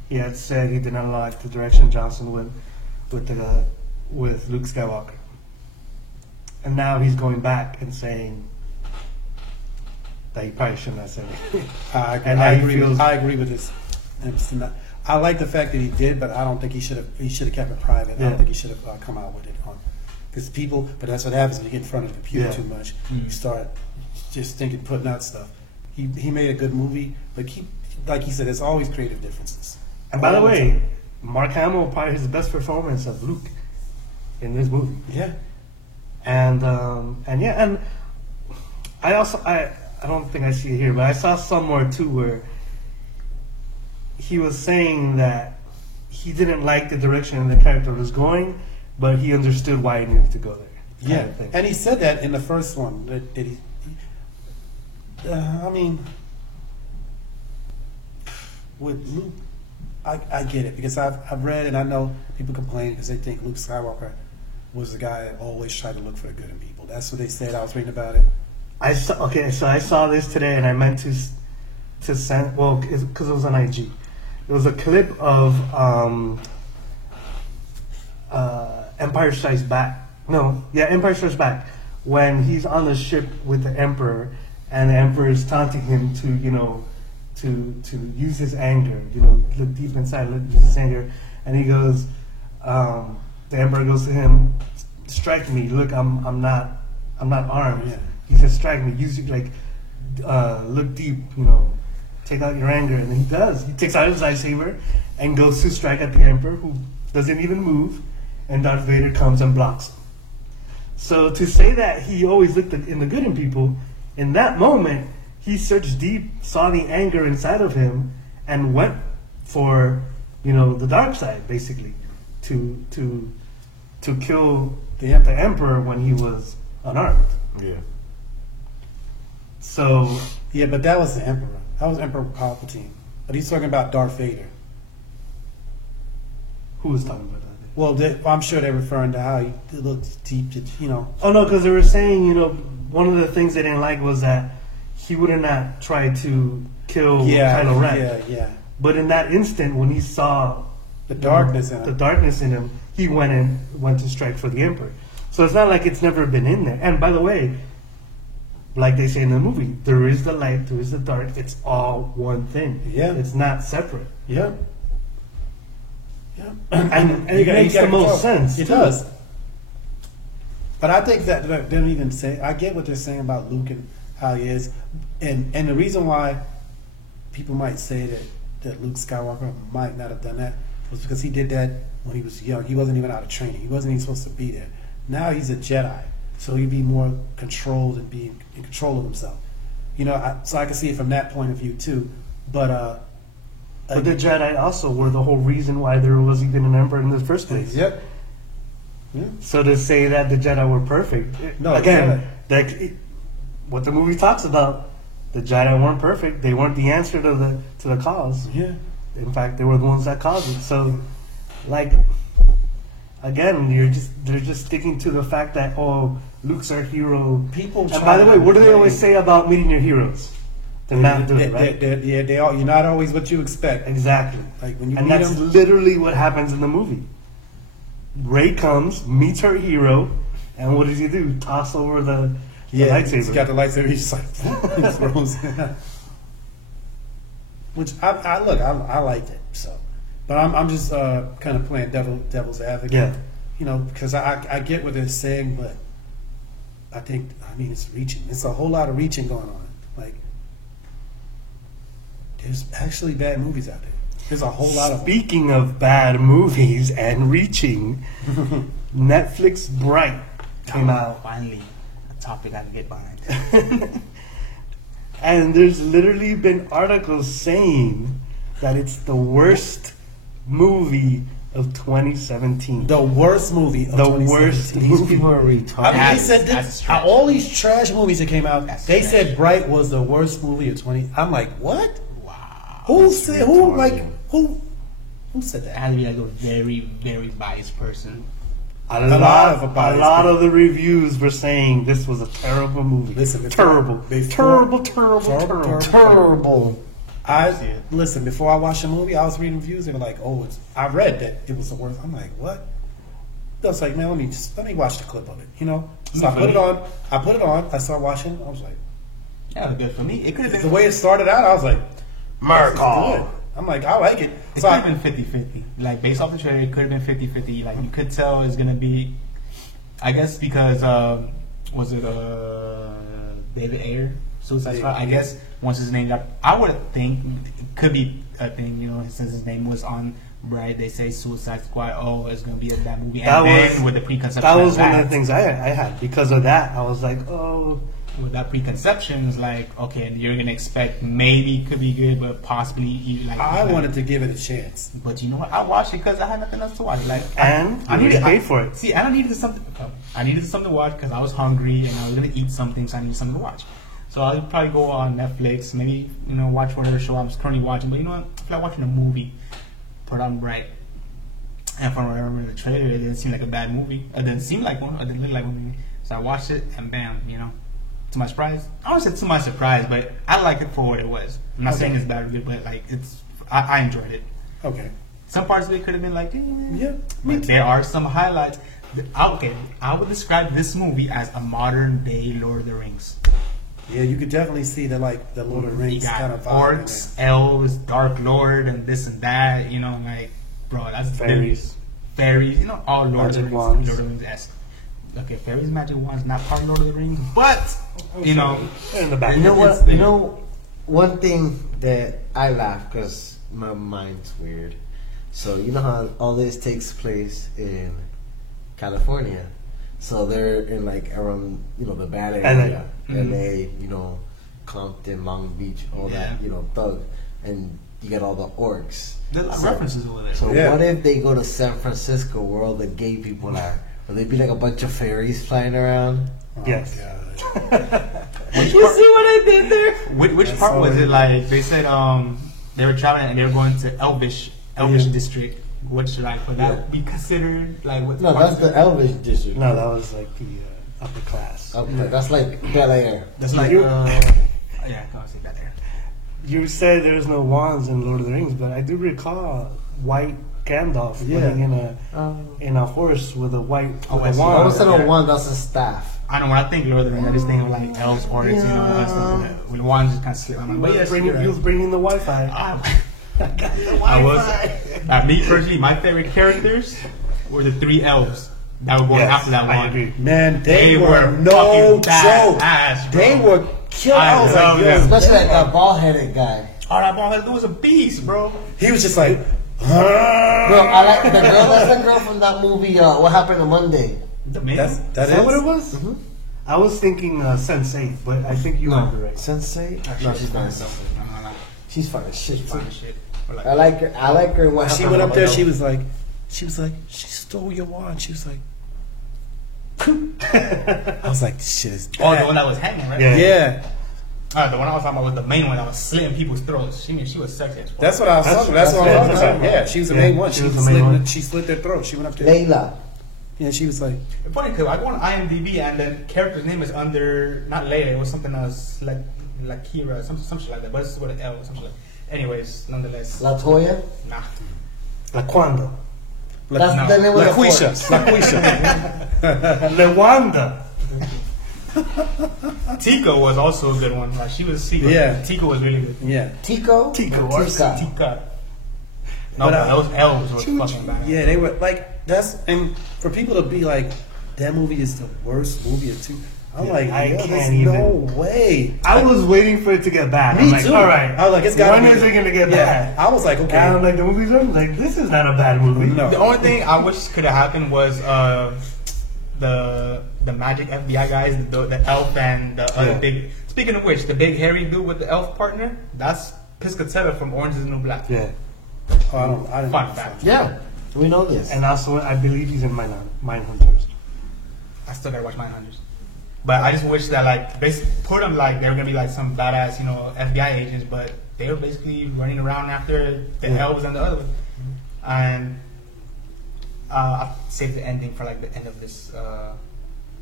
he had said he did not like the direction Johnson went with Luke Skywalker, and now he's going back and saying that he probably shouldn't have said it. And I how he agree. feels- I agree with this. I like the fact that he did, but I don't think he should have. He should have kept it private. I Yeah. don't think he should have come out with it because people. But that's what happens when you get in front of the computer Yeah. too much. Mm. You start just thinking, putting out stuff. He made a good movie, but like he said, there's always creative differences. And by the All way, time. Mark Hamill probably his best performance of Luke in this movie. Yeah. And yeah, and I also I don't think I see it here, but I saw somewhere too where he was saying that he didn't like the direction the character was going, but he understood why he needed to go there. Yeah, kind of thing. and he said that in the first one. That he I mean, with Luke, I get it because I've read and I know people complain because they think Luke Skywalker was the guy that always tried to look for the good in people. That's what they said. I was reading about it. So I saw this today, and I meant to send because it was on IG. It was a clip of Empire Strikes Back. Empire Strikes Back, when he's on the ship with the Emperor, and the Emperor is taunting him to use his anger, look deep inside, use his anger, and he goes, the Emperor goes to him, "Strike me. Look, I'm not armed." Yeah. He says, "Strike me. Use it look deep. Take out your anger." And he does. He takes out his lightsaber and goes to strike at the Emperor, who doesn't even move, and Darth Vader comes and blocks him. So to say that he always looked in the good in people, in that moment, he searched deep, saw the anger inside of him, and went for, the dark side, basically, to kill the Emperor when he was unarmed. Yeah. So Yeah, but that was the Emperor. That was Emperor Palpatine. But he's talking about Darth Vader. who was talking about that? Well, I'm sure they're referring to how he looked deep. Oh no, because they were saying, one of the things they didn't like was that he would have not tried to kill Kylo Ren. Yeah. But in that instant, when he saw The darkness in him. the darkness in him, he went to strike for the Emperor. So it's not like it's never been in there. And by the way, like they say in the movie, there is the light, there is the dark. It's all one thing. Yeah. It's not separate. Yeah. And it makes the most sense. It too. does. But I think that they don't even say. I get what they're saying about Luke and how he is, and the reason why people might say that Luke Skywalker might not have done that was because he did that when he was young. He wasn't even out of training. He wasn't even supposed to be there. Now he's a Jedi, so he'd be more controlled and be in control of himself. You know, so I can see it from that point of view too. But the Jedi also were the whole reason why there was even an emperor in the first place. Yep. Yeah. So to say that the Jedi were perfect, No, again, what the movie talks about, the Jedi weren't perfect. They weren't the answer to the cause. Yeah. In fact, they were the ones that caused it. So, like, again, they're just sticking to the fact that Luke's our hero. People. And by the way, what do they always say about meeting your heroes? They're not doing it, right? You're not always what you expect. Exactly. Like when you and meet that's them, literally what happens in the movie. Rey comes, meets her hero, and what does he do? Toss over the lightsaber. He's got the lightsaber. He's just like he throws. Which I liked it. So, but I'm just kind of playing devil's advocate. Yeah. You know, because I get what they're saying, but I mean it's reaching. It's a whole lot of reaching going on. Like there's actually bad movies out there. There's a whole lot of. Speaking of bad movies and reaching, Netflix Bright came out. Finally, a topic I can get behind. And there's literally been articles saying that it's the worst movie of 2017. The worst movie of 2017. Worst These movie. people are retarded. I mean, That's- they said that's trash. all these trash movies that came out. That's They trash. said Bright was the worst movie of 20. I'm like, what? Wow. Who said? Who like? Who said It that? has to be like a very, very biased person. A lot of lot of the reviews were saying this was a terrible movie. Listen, terrible. Listen. Before I watched the movie, I was reading reviews. They were like, "Oh, I read that it was the worst." I'm like, "What?" I was like, "Man, let me watch the clip of it." You know. So I put it on. I started watching. I was like, That was good for me. It could have been the way it started out, I was like, Mark "This is good." I'm like, I like it. It So could have been 50-50. Like, based off the trailer, it could have been 50-50. Like, you could tell it's going to be... I guess because... was it David Ayer? Suicide Squad? I guess once his name got... I would think... It could be a thing, you know, since his name was on Bright, they say Suicide Squad, it's going to be a bad movie. And then with the preconception... That was one of the things I had. Because of that, I was like, with that preconception, it's like, okay, you're gonna expect maybe it could be good, but possibly you like. I wanted to give it a chance, but you know what? I watched it because I had nothing else to watch. Like, and I needed to pay for it. See, I needed something. I needed something to watch because I was hungry and I was gonna eat something, so I needed something to watch. So I'll probably go on Netflix, maybe watch whatever show I'm currently watching. But you know what? I feel like watching a movie. Put on Bright. And from what I remember in the trailer, it didn't seem like a bad movie. It didn't seem like one. It didn't look like one. So I watched it, and bam, to my surprise. I don't say to my surprise, but I like it for what it was. I'm not saying it's bad or good, but like I enjoyed it. Okay. Some parts of it could have been like, Yeah. But there are some highlights. Okay, I would describe this movie as a modern day Lord of the Rings. Yeah, you could definitely see the Lord of the Rings You got kind of vibe in orcs, elves, Dark Lord, and this and that. Bro, that's Fairies. Fairies, all Lord Magic of the Rings. wands. Lord of the Rings esque. Okay, fairies, magic wands, not part of Lord of the Rings, but in the back. You know what? You know, one thing that I laugh because my mind's weird. So you know how all this takes place in California. So they're in around the bad area, LA, Compton, Long Beach, all that, thug, and you get all the orcs. There's references over there. So what if they go to San Francisco, where all the gay people are? Will they be like a bunch of fairies flying around? Yes. You see what I did there? Which part was it like? They said they were traveling and they were going to Elvish district. Which would that be considered like what? No, that's the Elvish district. No, that was like the upper class. That's like Bel Air. That's like yeah, I would say Bel Air. You said there's no wands in Lord of the Rings, but I do recall white Gandalf running in a horse with a white I wand. was saying a wand. That's a staff. I know when I think Lord of the Rings, I just think of like elves, orcs, with wands just kind of slip my mind. But yes, He was bringing the Wi-Fi. I was me personally. My favorite characters were the 3 elves that were going after that I wand. agree. Man, they were no fucking joke. badass, bro. They were killed. I I was love like, them. Especially like that ball-headed guy. Oh, that ball head was a beast, bro. he was just like, Bro, I like the girl. That's the girl from that movie. What Happened on Monday? The man. that Is that what it was? Mm-hmm. I was thinking Sense8, but I think you might be right. Sense8? No, she's fine. She's fine as shit. Fine as shit. Like, I like her. When she went up there, she was like, she stole your wand. She was like, I was like, shit is the one that was hanging, right? Yeah. The one I was talking about was the main one that was slitting people's throats. She was sexy as fuck. That's what I was talking about. That's what I was talking about. Yeah, she was the main one. She slit their throat. She went up there. Layla. Yeah, she was like. It's funny because I go on IMDb and then character's name is under not Layla, it was something else like Kira, something like that, but it's with an L or something like that. Anyways, nonetheless. Latoya? Nah. Laquanda. That's the name of the LaQuisha. Lewanda. Tico was also a good one. Like she was secret. Yeah. Tico was really good. Yeah. Tico. Tika. No, but those elves were fucking bad. Yeah, they were like and for people to be like, that movie is the worst movie of two. I'm like, I there's can't even. no way. I was waiting for it to get bad. Me I'm like, too. all right. I was like, it's got. When is it gonna get bad? I was like, okay. And I'm like, the movie's over. Like, this is not a bad movie. No. The only thing I wish could have happened was the magic FBI guys, the elf and the other big. Speaking of which, the big hairy dude with the elf partner, that's Piscatella from Orange Is the New Black. Yeah. Oh, I didn't. Fun fact. Yeah, we know this. And also, I believe he's in Mindhunters. I still gotta watch Mindhunters. But I just wish that like basically put them like they were gonna be like some badass, FBI agents, but they were basically running around after the elves and the other one. And I'll save the ending for like the end of this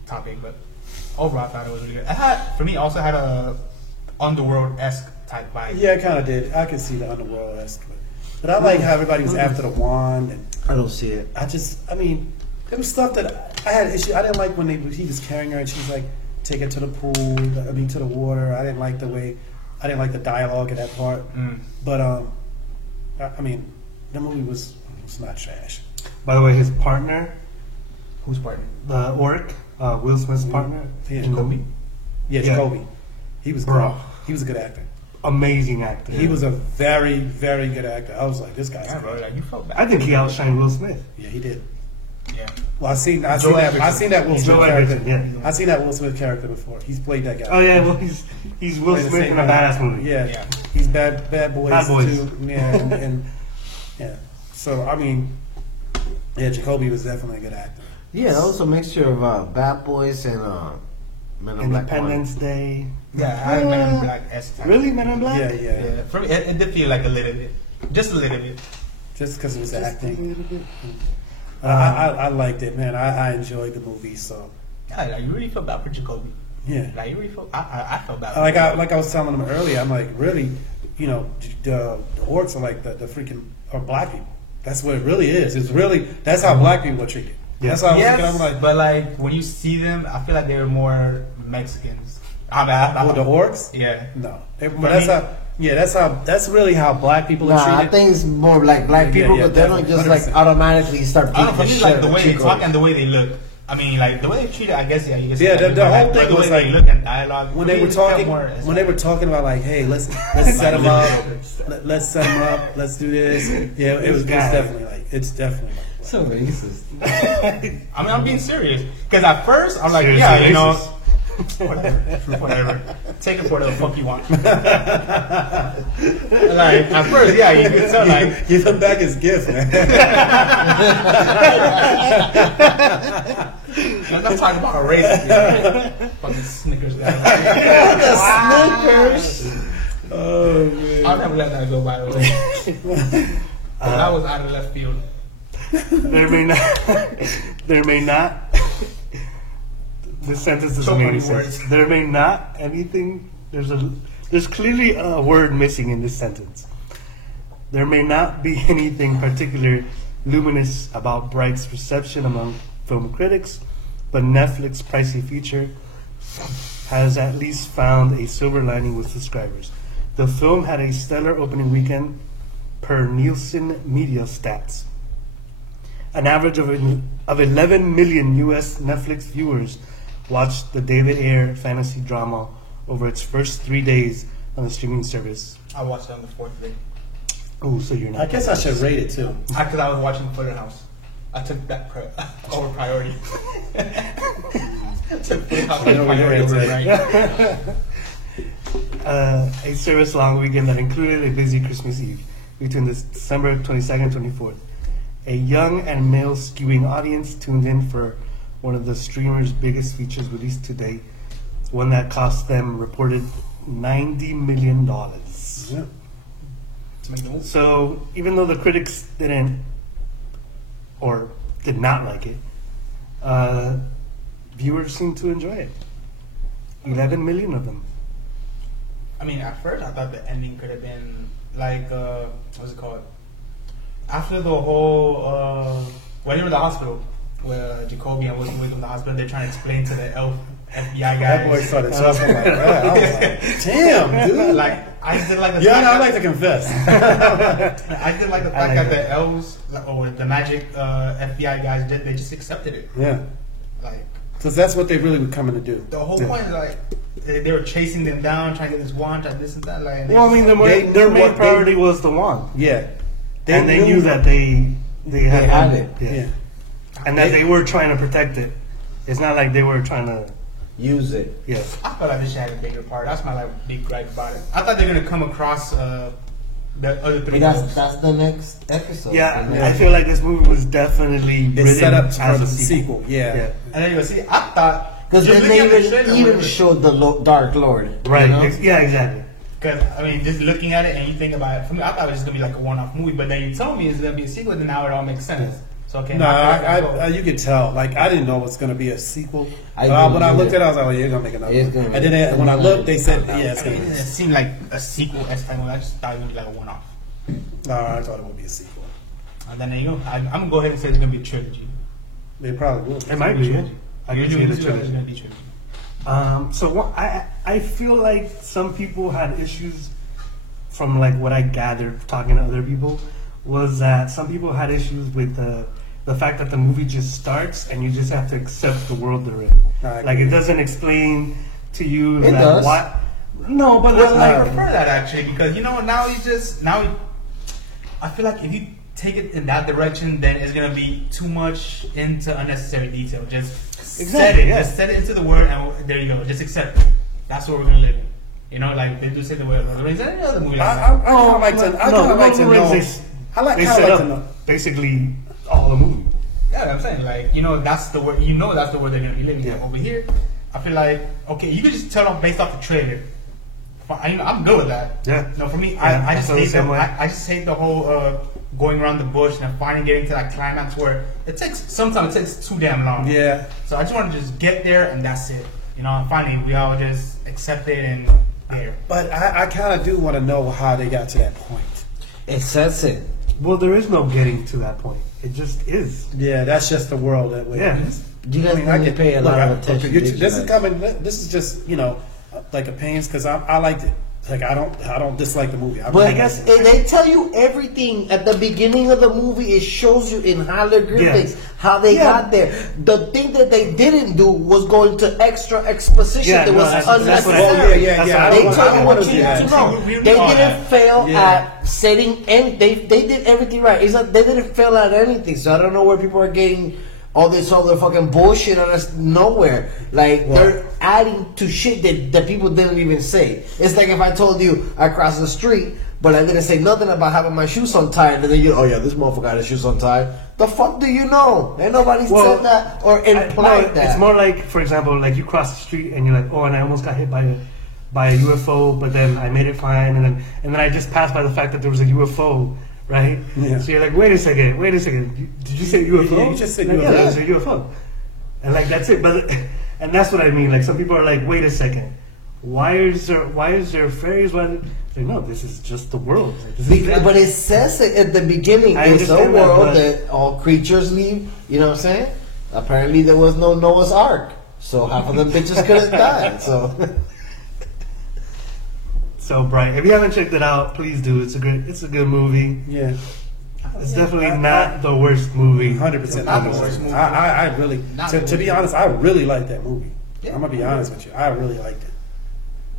topic, but overall I thought it was really good. For me, also had a Underworld-esque type vibe. Yeah, it kind of did. I could see the Underworld-esque, but I like how everybody was after the wand. And I don't see it. There was stuff that I had issue. I didn't like when he was carrying her and she was like, take her to the pool. To the water. I didn't like the dialogue in that part. But the movie was not trash. By the way, his partner, Whose partner? the Orc, Will Smith's partner, Yeah, Jacoby. Jacoby. He was Bro. good. He was a good actor. Amazing actor. He was a very, very good actor. I was like, this guy's Yeah, great. bro, like you felt bad. I think he outshined Will Smith. Yeah, he did. Yeah. Well, I seen that Joe Will Smith Joe character. Edgerton, yeah. I seen that Will Smith character before. He's played that guy. Oh yeah, well he's Will Played the Smith same in a guy. badass movie. Yeah, he's bad boys Bad Boys. too. Yeah, and yeah. So Jacoby was definitely a good actor. Yeah, that was a mixture of Bad Boys and Men in Black. Independence Day. Yeah, I had Men in Black S. Really, Men in Black? Yeah. For me, it did feel like a little bit, just a little bit. Just because it was acting. I liked it, man. I enjoyed the movie. So Yeah, like, you really felt bad for Jacoby. yeah. Like you really felt. I felt bad. Like I was telling them earlier, I'm like, really, the orcs are like the freaking are black people. That's what it really is. It's really that's how black people are treated. Yeah. That's how I was Yes, thinking. I'm like, but like when you see them, I feel like they were more Mexicans. the orcs? Yeah. No, that's really how black people are Nah, treated. I think it's more like black people, yeah, but they don't just like 100%. automatically start I don't know. For beating me, the like the shit way out they of talk chicos. and the way they look. I mean, like the way they treat it. I guess you can Yeah, say the that, whole but thing the was way they like- look and dialogue. when to they me, were it felt talking, more as when they like- were talking about like, hey, let's set them up, let's set them up, let's do this. Yeah, it's definitely like. So racist. I mean, I'm being serious because at first I'm like, Seriously yeah, you know, racist. whatever. Take it for the fuck you want. Like at first, yeah, you could tell like. Give him back his gift, man. I'm not talking about a racist. Fucking Snickers. Snickers. Oh man. I'll never let that go, by the way. That was out of left field. There may not. This sentence doesn't So make many any sense. words. There may not anything. There's clearly a word missing in this sentence. There may not be anything particular luminous about Bright's reception among film critics, but Netflix's pricey feature has at least found a silver lining with subscribers. The film had a stellar opening weekend per Nielsen Media stats. An average of 11 million U.S. Netflix viewers watched the David Ayer fantasy drama over its first 3 days on the streaming service. I watched it on the fourth day. Oh, so you're not. I guess I should rate it too. Because I was watching Footer House. I took that over priority. A service-long weekend that included a busy Christmas Eve between December 22nd and 24th. A young and male-skewing audience tuned in for one of the streamer's biggest features released to date, one that cost them reported $90 million. Yeah. So even though the critics didn't or did not like it, viewers seemed to enjoy it. 11 million of them. I mean, at first I thought the ending could have been like, what's it called? After the whole, when they were in the hospital, where Jacoby and was away from the hospital, they're trying to explain to the FBI guys. That boy started talking like that. I was like, damn, dude. Like, I just did like the yeah, I like to confess. I did like the fact that the elves, or the magic FBI guys did, they just accepted it. Yeah. Like, because that's what they really were coming to do. the whole point is like, they were chasing them down, trying to get this wand, trying this and that. Like, and Well, I mean, their main priority was the wand. Yeah. And they knew that they had it. Yeah. And that they were trying to protect it. It's not like they were trying to use it. Yeah. I felt like this shit had a bigger part. That's my big gripe about it. I thought they were gonna come across the other three. That's the next episode. Yeah, I feel like this movie was definitely It's set up as for a the sequel. Yeah. And then you see, I thought Because then they even showed the Dark Lord. Right. You know? Yeah, exactly. Because I mean, just looking at it and you think about it, for me, I thought it was just gonna be like a one-off movie. But then you told me it's gonna be a sequel, then now it all makes sense. So okay. No, you could tell. Like, I didn't know it was going to be a sequel. When I looked at it, I was like, "Oh, you're going to make another one." And then when I looked, they said, "Yeah, it's going to be." It seemed like a sequel. I just thought it was gonna be like a one-off. No, I thought it would be a sequel. And then you know, I'm gonna go ahead and say it's gonna be a trilogy. They probably will. It might be. Yeah. I can see it a It's trilogy. gonna be a trilogy. So I feel like some people had issues from like what I gathered talking to other people was that some people had issues with the fact that the movie just starts and you just have to accept the world they're in. Like it doesn't explain to you It like does. what. No, but I like prefer that actually because you know I feel like if you take it in that direction, then it's gonna be too much into unnecessary detail. Just set it, just set it into the word, and there you go. Just accept it. That's what we're gonna live in. You know, like they do say the word Lord of the Rings. Any other movie like that. I kind of like to know. They set up basically all the movie. Yeah, I'm saying like that's the word. You know that's the word they're gonna be living in. Yeah. Over here, I feel like okay, you could just tell them based off the trailer. I'm good with that. Yeah. No, for me, Yeah, I just I feel the hate same way. I just hate the whole going around the bush and finally getting to that climax where sometimes it takes too damn long. Yeah. So I just want to just get there and that's it. You know, finally we all just accept it and there. But I kind of do want to know how they got to that point. It says it. Well, there is no getting to that point. It just is. Yeah, that's just the world that way. Yeah. You guys need to pay a lot of attention. This is coming. This is just like opinions because I liked it. Like I don't dislike the movie. But I guess they tell you everything at the beginning of the movie. It shows you in hieroglyphics how they got there. The thing that they didn't do was go into extra exposition that was unnecessary. They tell you what you need to know. They didn't fail at setting and they did everything right. It's like they didn't fail at anything. So I don't know where people are getting all this other fucking bullshit out of nowhere. Like they're adding to shit that people didn't even say. It's like if I told you I crossed the street, but I didn't say nothing about having my shoes untied, and then you, oh yeah, this motherfucker had his shoes untied. The fuck do you know? Ain't nobody said that or implied that. It's more like, for example, like you cross the street and you're like, oh, and I almost got hit by a UFO, but then I made it fine, and then I just passed by the fact that there was a UFO. Right? Yeah. So you're like, wait a second. Did you say UFO? Yeah, you just said like, UFO. Yeah, it was a UFO. And like that's it. But and that's what I mean. Like some people are like, wait a second. Why is there fairies? Like, no, this is just the world. But it says it at the beginning. It's a world that all creatures leave. You know what I'm saying? Apparently there was no Noah's Ark, so half of them bitches couldn't die. So bright. If you haven't checked it out, please do. It's a good movie. Yeah. It's definitely not the worst movie. 100% not the worst movie. I really, to be honest, I really liked that movie. Yeah. I'm gonna be honest with you. I really liked it.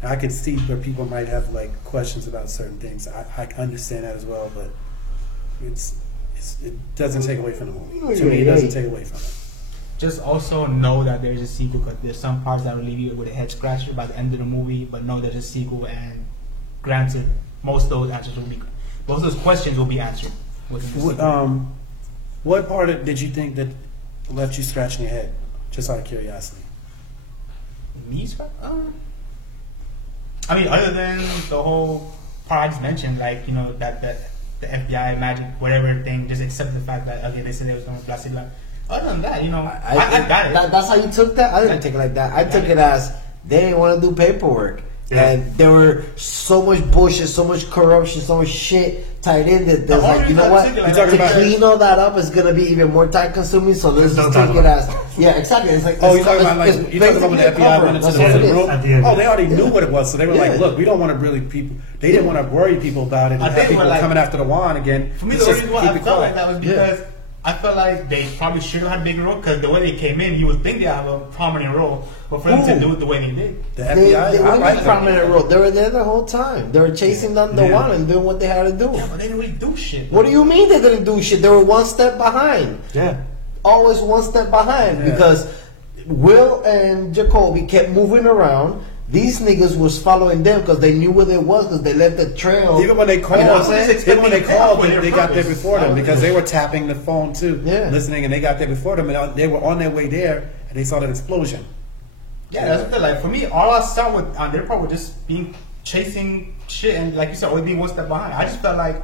I could see where people might have like questions about certain things. I understand that as well, but it doesn't take away from the movie. To me, it doesn't take away from it. just also know that there's a sequel, because there's some parts that will leave you with a head scratcher by the end of the movie, but know there's a sequel, and granted, most of those questions will be answered. What part did you think that left you scratching your head, just out of curiosity? Me scratch? I mean, other than the whole part I just mentioned, like, you know, that the FBI magic, whatever thing, just accept the fact that, okay, they said they was going to blah, blah, blah. Other than that, you know, I got it. That's how you took that? I didn't take it like that. I took it as they didn't want to do paperwork. Yeah. And there were so much bullshit, so much corruption, so much shit tied in that there's like, you know what? To clean all that up is going to be even more time consuming, so let's just take it as... Yeah, exactly. It's like... Oh, you're talking about when the FBI went into the room? Oh, they already knew what it was, so they were like, look, we don't want to really people... They didn't want to worry people about it and have people coming after the wand again. For me, the reason why I felt like that was because... I felt like they probably should have had a bigger role, because the way they came in, you would think they have a prominent role, but for them to do it the way they did, the FBI, they were a prominent role. They were there the whole time. They were chasing down the one and doing what they had to do. Yeah, but they didn't really do shit. What do you mean they didn't do shit? They were one step behind. Yeah, always one step behind because Will and Jacoby kept moving around. These niggas was following them because they knew where they was, because they left the trail. Even when they called, they got there before them, because they were tapping the phone too, listening, and they got there before them, and they were on their way there, and they saw that explosion. Yeah, that's what like. For me, all I saw on their part was just chasing shit, and like you said, always being one step behind. I just felt like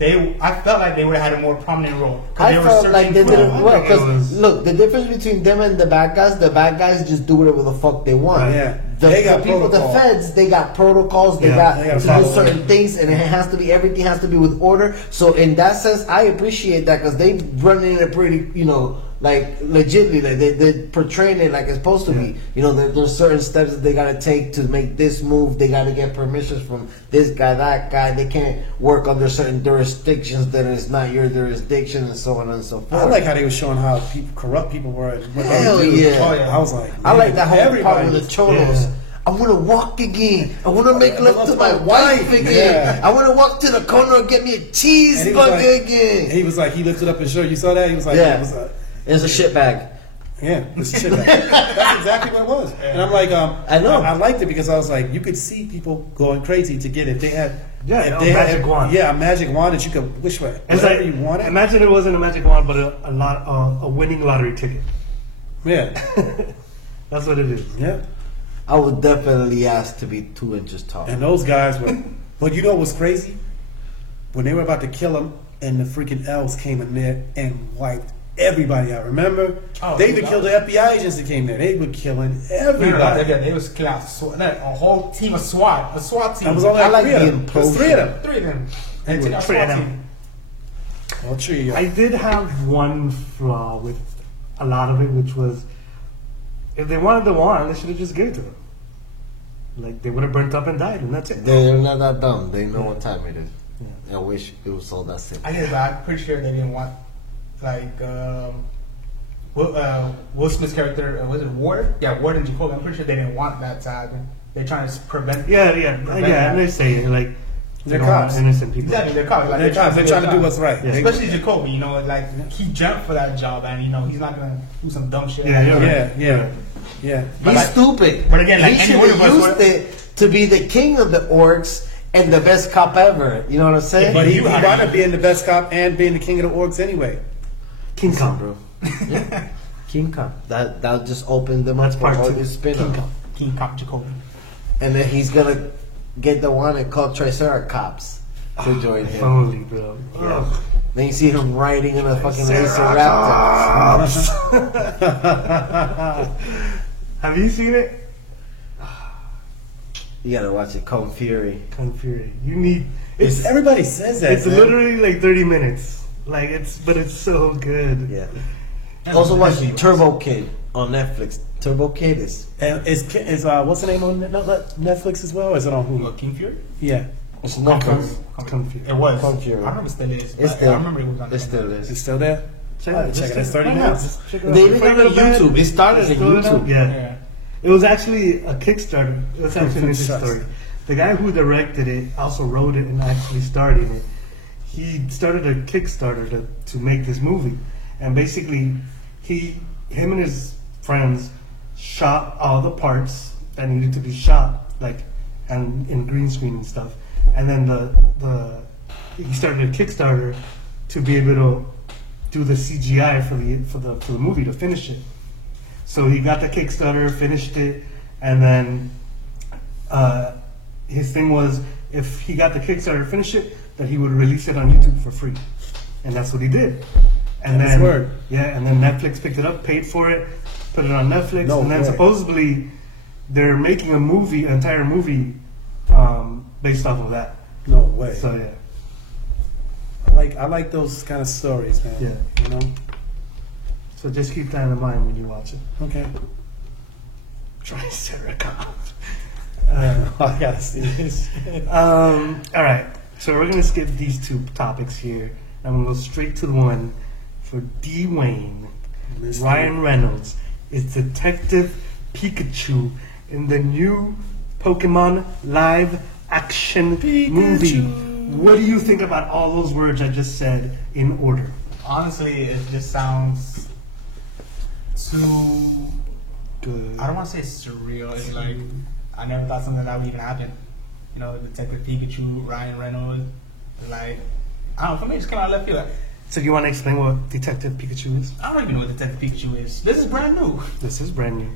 I felt like they would have had a more prominent role. I felt like they didn't well, because look, the difference between them and the bad guys just do whatever the fuck they want. The people, the feds, they got protocols, they got to do certain things, and everything has to be with order. So in that sense, I appreciate that, because they run in a pretty, you know, like legitly, like they're portraying it like it's supposed to be. You know, there's certain steps that they gotta take to make this move. They gotta get permissions from this guy, that guy. They can't work under certain jurisdictions that is not your jurisdiction, and so on and so forth. I like how they were showing how corrupt people were. Hell yeah! Oh, yeah! I was like, I like that whole part with the cholos. Yeah. I want to walk again. I want to make love to my wife again. Yeah. I want to walk to the corner and get me a cheeseburger again. He was like, he lifted up his shirt. You saw that? He was like, it's a shit bag. Yeah, it's a shit bag. That's exactly what it was. And I'm like, I know. I liked it because I was like, you could see people going crazy to get it. They had a magic wand. Yeah, a magic wand that you could wish for whatever you wanted. Imagine it wasn't a magic wand, but a winning lottery ticket. Yeah, that's what it is. Yeah. I would definitely ask to be 2 inches tall. And those guys were... But you know what was crazy? When they were about to kill him, and the freaking elves came in there and wiped everybody out. Remember? They even killed the FBI agents that came there. They were killing everybody. They was killing a whole team of SWAT. A SWAT team. That was only like 3 of them. There was 3 of them. 3 of them. They took out SWAT team. Well, true. I did have one flaw with a lot of it, which was, if they wanted the wand, they should have just gave it to them. Like, they would have burnt up and died, and that's it. They're not that dumb. They know what time it is. Yeah. I wish it was all that simple. I guess, but I'm pretty sure they didn't want, like, Will Smith's character, was it Ward? Yeah, Ward and Jacoby. I'm pretty sure they didn't want that to happen. They're trying to prevent. And they say it, like, they're cops. Innocent people. Exactly, they're cops. Like, they're trying to do what's right. Yeah. Especially Jacoby, you know, like, he jumped for that job, and, you know, he's not going to do some dumb shit. Yeah. He's like, stupid. But again, like, he should have used it to be the king of the orcs and the best cop ever. You know what I'm saying? But he wound up being the best cop and being the king of the orcs anyway. King Kong, bro. King Kong. That just opened them up for all this spin-off. King Kong Jacoby. And then he's gonna get the one and call Triceratops to join him. Holy bro. Yeah. Then you see him riding in a fucking laser raptor. Have you seen it? You gotta watch it. Kung Fury. You need. Everybody says that. It's literally like 30 minutes. Like but it's so good. Yeah. Also watch Turbo Kid on Netflix. Turbo Kid is what's the name on Netflix as well? Or is it on Hulu? King Fury? Yeah. It's Netflix. Kung Fury. It was. Kung Fury. I remember it still is. It's still. I remember it was on. It still is. It's still there. Check it. It's 30 minutes. They even got on YouTube. It started on YouTube. Yeah. It was actually a Kickstarter. That's actually an interesting story. The guy who directed it also wrote it and actually starred in it. He started a Kickstarter to make this movie, and basically he him and his friends shot all the parts that needed to be shot, like, and in green screen and stuff. And then he started a Kickstarter to be able to do the CGI for the movie to finish it. So he got the Kickstarter, finished it, and then his thing was, if he got the Kickstarter, finished it, that he would release it on YouTube for free, and that's what he did. And then and then Netflix picked it up, paid for it, put it on Netflix, and then supposedly they're making a movie, an entire movie, based off of that. No way. So yeah. I like those kind of stories, man. Yeah. You know? So just keep that in mind when you watch it. Okay. Triceratops. I gotta see this. All right. So we're gonna skip these two topics here. I'm gonna go straight to the one for Dwayne. Ryan Reynolds is Detective Pikachu in the new Pokemon live action movie. What do you think about all those words I just said in order? Honestly, it just sounds too good. I don't want to say surreal. It's like I never thought something that would even happen. You know, Detective Pikachu, Ryan Reynolds. Like, I don't know. For me, it just came out of left field. So do you want to explain what Detective Pikachu is? I don't even know what Detective Pikachu is. This is brand new. This is brand new.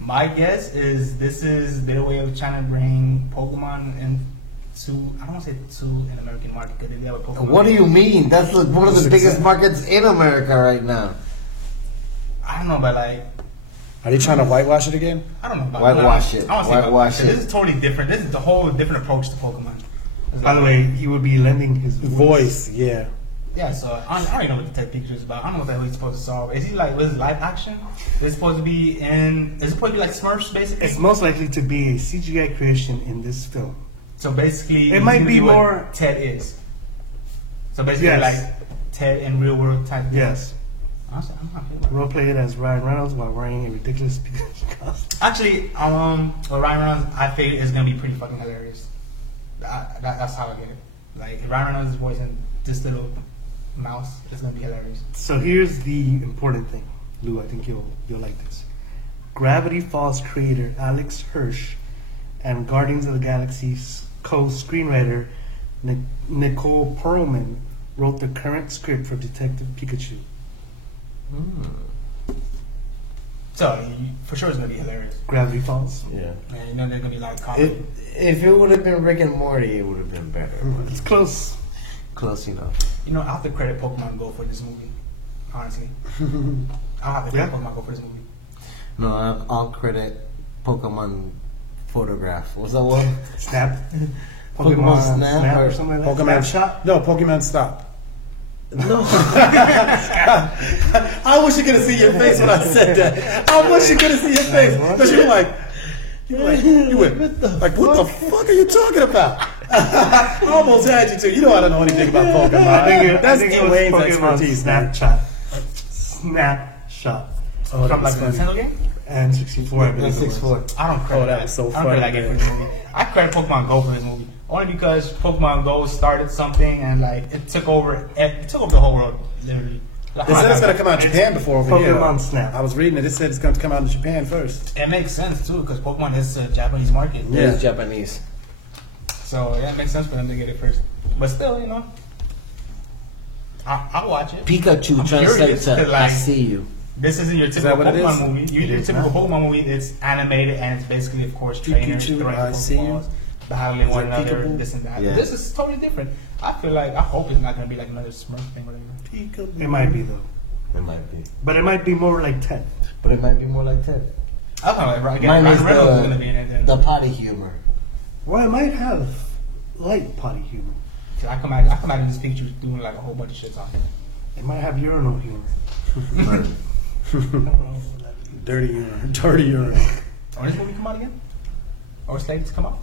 My guess is this is their way of trying to bring Pokemon into, I don't want to say to an American market, because they have a Pokemon. What do you mean? That's like one of the biggest markets in America right now. I don't know, but like, are they trying to whitewash it again? I don't know about whitewash it. Whitewash it. This is totally different. This is a whole different approach to Pokemon. By the way, he would be lending his voice. Yeah. Yeah, so I don't even know what Detective Pikachu is about. I don't know what the hell he's supposed to solve. Is he like, was it live action? Is it supposed to be like Smurfs, basically? It's most likely to be a CGI creation in this film. So basically, it might be more what Ted is. So basically, like Ted in real world type. Yes. Honestly, I'm not feeling it. We'll play it as Ryan Reynolds while wearing a ridiculous Pikachu costume. Actually, well, Ryan Reynolds, I figured is gonna be pretty fucking hilarious. That's how I get it. Like, if Ryan Reynolds is voicing this little mouse, it's gonna be hilarious. So here's the important thing, Lou. I think you'll like this. Gravity Falls creator Alex Hirsch and Guardians of the Galaxy's co-screenwriter Nicole Perlman wrote the current script for Detective Pikachu. So for sure it's gonna be hilarious. Gravity Falls. Yeah. And you know there's gonna be a lot of comedy. If it would have been Rick and Morty, it would have been better. It's close. Close enough. You know, I have to credit Pokemon Go for this movie. Honestly, I'll have to credit Pokemon Go for this movie. No, I'll credit Pokemon Photograph. What's that one? Snap. Pokemon Snap or something like that. Pokemon Snapshot. No, Pokemon Stop. No. I wish you could have seen your face when I said that. I wish you could have seen your face. Because you went, what the fuck are you talking about? I almost had you to. You know I don't know anything about Pokemon. That's Dwayne's expertise. Snapshot. Snapshot. From like the Nintendo game? And 64. I believe. 64. I don't credit that was so I don't credit that game for this movie. I credit Pokemon Go for this movie. Only because Pokemon Go started something and like it took over the whole world, literally. They said it's gonna come out in Japan before over here. Pokemon Snap. I was reading it. It said it's gonna come out in Japan first. It makes sense too because Pokemon is a Japanese market. Yeah, it's Japanese. So yeah, it makes sense for them to get it first. But still, you know, I'll watch it. Pikachu translates to like, I see you. This isn't your typical Pokemon movie. Your typical Pokemon movie, it's animated and it's basically, of course, trainers throwing Pokeballs, battling one another, this and that. Yeah. This is totally different. I hope it's not going to be like another Smurf thing or whatever. It might be though. It might be. But it might be more like Ted. But it might be more like Ted. I don't know. Again, Ryan Reynolds is going to be in it. The potty humor. Well, it might have light potty humor. I come out in this picture doing like a whole bunch of shit on it. It might have urinal humor. Dirty urine. When does this movie come out again? Or slated to come out?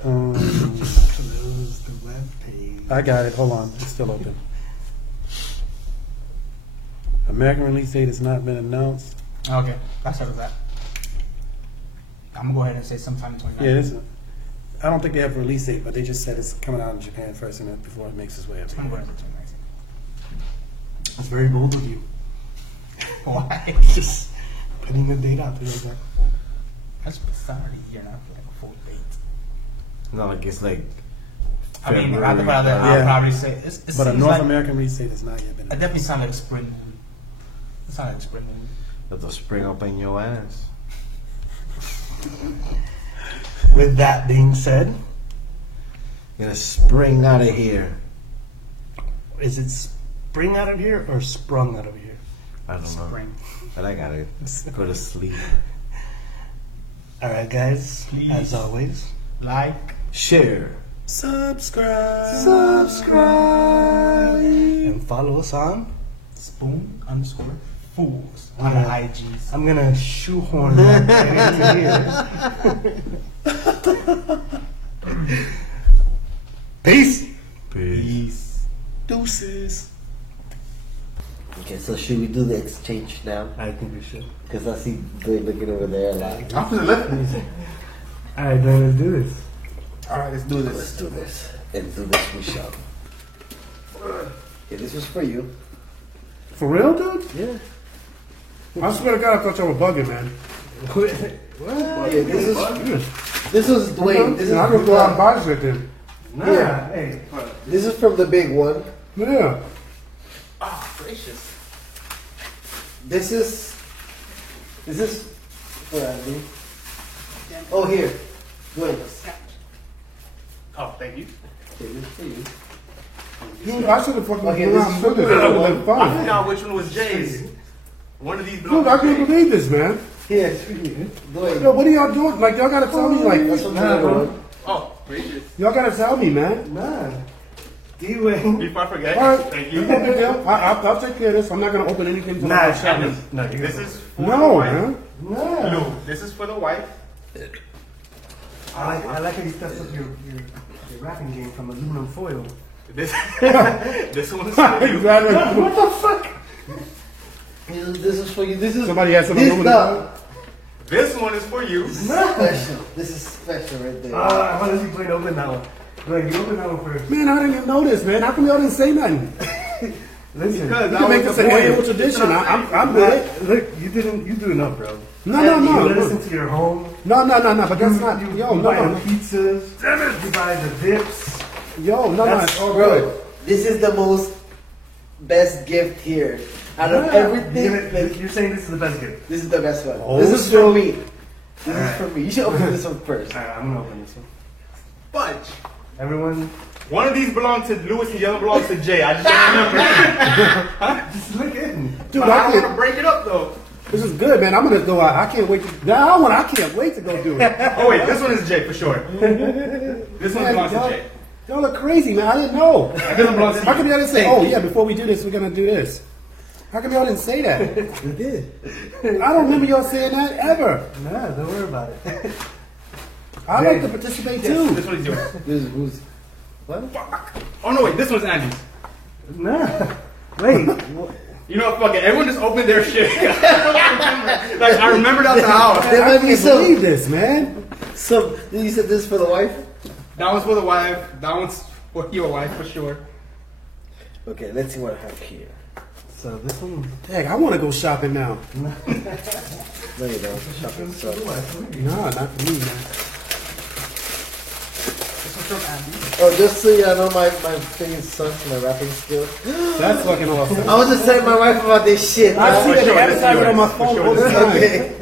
Close the web page. I got it. Hold on. It's still open. American release date has not been announced. Okay, that's what that. I'm gonna go ahead and say sometime in 2019. Yeah, I don't think they have a release date, but they just said it's coming out in Japan first, and before it makes its way up. I'm going to say 2019. That's very bold of you. Why? Just putting the date out there. Like, That's Saturday. You're not like a full date. No, like it's like. I mean, February, I'd yeah. probably say it But a seems North like, American release date has not yet been. It definitely sounds like a spring movie. It sounds like a spring movie. That'll spring up in your ass. with that being said, Gonna spring out of here. is it spring out of here or sprung out of here? I don't know. Spring. But I gotta go to sleep. All right, guys. Please. As always, Like, Share. Subscribe. and follow us on. spoon_fools on the IGs. I'm gonna shoehorn that right into here. Peace. Peace. Deuces. Okay, so should we do the exchange now? I think we should. Because I see Dwayne looking over there like, I'm gonna let me. All right, then let's do this. All right, let's do this. let's do this. And do this we shall. Yeah, this was for you. For real, dude? Yeah. I swear to God, I thought y'all were bugging, man. Yeah, this was Dwayne. This is I from could go out and the, buy shit then. Nah, Yeah. hey. this is from the big one. Yeah. Oh, gracious. This is for Andy. Oh, here. Dwayne. Oh, thank you. Okay, this is for you. Dude, I should have fucking Okay, been this around is with for this. the It would have been I fun. forgot which one was Jay's. One of these Dude, belongs I to can't Jay. believe this, man. Yeah, it's for you. Dwayne. Yo, what are y'all doing? Like, y'all gotta tell me, like, That's from the Nah, other bro. one. Oh, gracious. y'all gotta tell me, man. Nah. D-Wayne. Before I forget, All right, thank no you. big deal. I'll take care of this. I'm not gonna open anything until Nah, I shop it. no, This is for the No, wife. man. Nah. Lou, this is for the wife. I like how you stepped up your wrapping game from aluminum foil. This, this one's for you. Exactly. What the fuck? This is for you. This is Somebody has some this aluminum no. This one is for you. Special. This is special right there. I want to see Blaine open that one. Like, you open that one first. Man, I didn't even know this, man. How come y'all didn't say nothing? Listen. You can make this an annual tradition. I'm with it. Look, you do enough, bro. No. You listen to your home. No. But that's not. You Yo, buy the no. pizzas. You buy the dips. Yo, no. That's- It's all Bro, good. this is the most best gift here. Out of everything, like, You're saying this is the best gift. this is the best one. Oh, this is shit. for me. This is for me. You should open this one first. Alright, I'm gonna open this one. Fudge. Everyone, One of these belongs to Lewis and the other belongs to Jay. I just don't remember. just look in. Dude, But I I don't want to can't. break it up though. This is good, man. I'm gonna go out. I can't wait to. I can't wait to go do it. Oh wait, this one is Jay for sure. This one Man, belongs to y'all- Jay. Y'all look crazy, man. I didn't know. This one belongs to How come you. y'all didn't say, oh, yeah, before we do this, we're going to do this? How come y'all didn't say that? We did. I don't remember y'all saying that ever. Nah, don't worry about it. I like to participate too. This one is yours. This is who's. What? Oh no, wait, this one's Andy's. Nah. Wait. You know what? Fuck it. Everyone just opened their shit. Like I remembered out the house. There I might be can't some. believe this, man. Some. You said this is for the wife? That one's for the wife. That one's for your wife for sure. Okay, let's see what I have here. So this one. Dang, I want to go shopping now. No, you don't. Shopping stuff. Nah, not for me, man. This one's from Andy. Oh, just so you know, my thing sucks, my rapping skills. That's fucking awesome. I was just telling my wife about this shit. I see For that sure, they this is advertise it on my yours. For phone sure, all the this is time. Okay.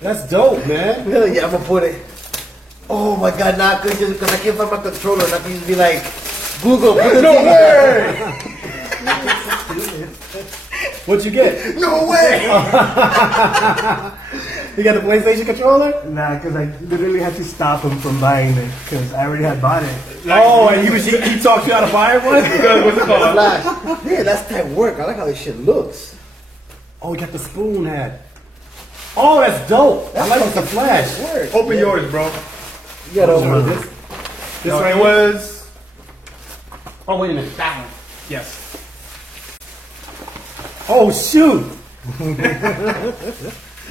That's dope, man. Hell yeah, I'm gonna put it. Oh my god, not good because I can't find my controller and I can just be like, Google, put the thing here. What'd you get? No way! You got the PlayStation controller? Nah, because I literally had to stop him from buying it because I already had bought it. Oh, and he talked you out of buying one? What's it called? Flash. Yeah, that's tight work. I like how this shit looks. Oh, you got the spoon hat. Oh, that's dope. I like the flash. Work. Open yours, bro. You gotta open this. This right one was. Oh, wait a minute. That one. Yes. Oh, shoot.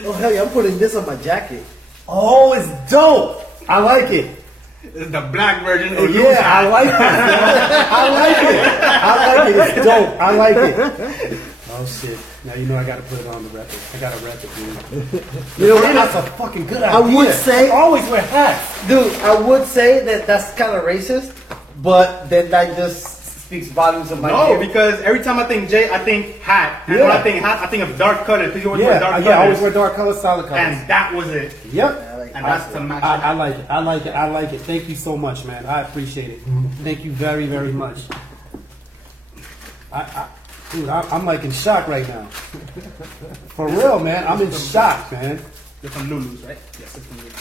Oh hell yeah, I'm putting this on my jacket. Oh, it's dope. I like it. This is the black version of Lou's Yeah, hat. I like it. I like it. I like it. It's dope. I like it. Oh shit! Now you know I gotta put it on the record. I gotta rep it, dude. You know what? That's a fucking good idea. I would say, always wear hats. dude, I would say that that's kind of racist, but then that just speaks volumes of my No, beard. because every time I think Jay, I think hat. And when I think hat, I think of dark colors. Because you always wear dark colors. I always wear dark colors, solid colors. And that was it. Yep. And that's to match. I like it. I like it. I like it. Thank you so much, man. I appreciate it. Thank you very, very much. Dude, I'm like in shock right now. For real, man. I'm in shock, man. They're from Lulu's, right? Yes, it's from Lulu's.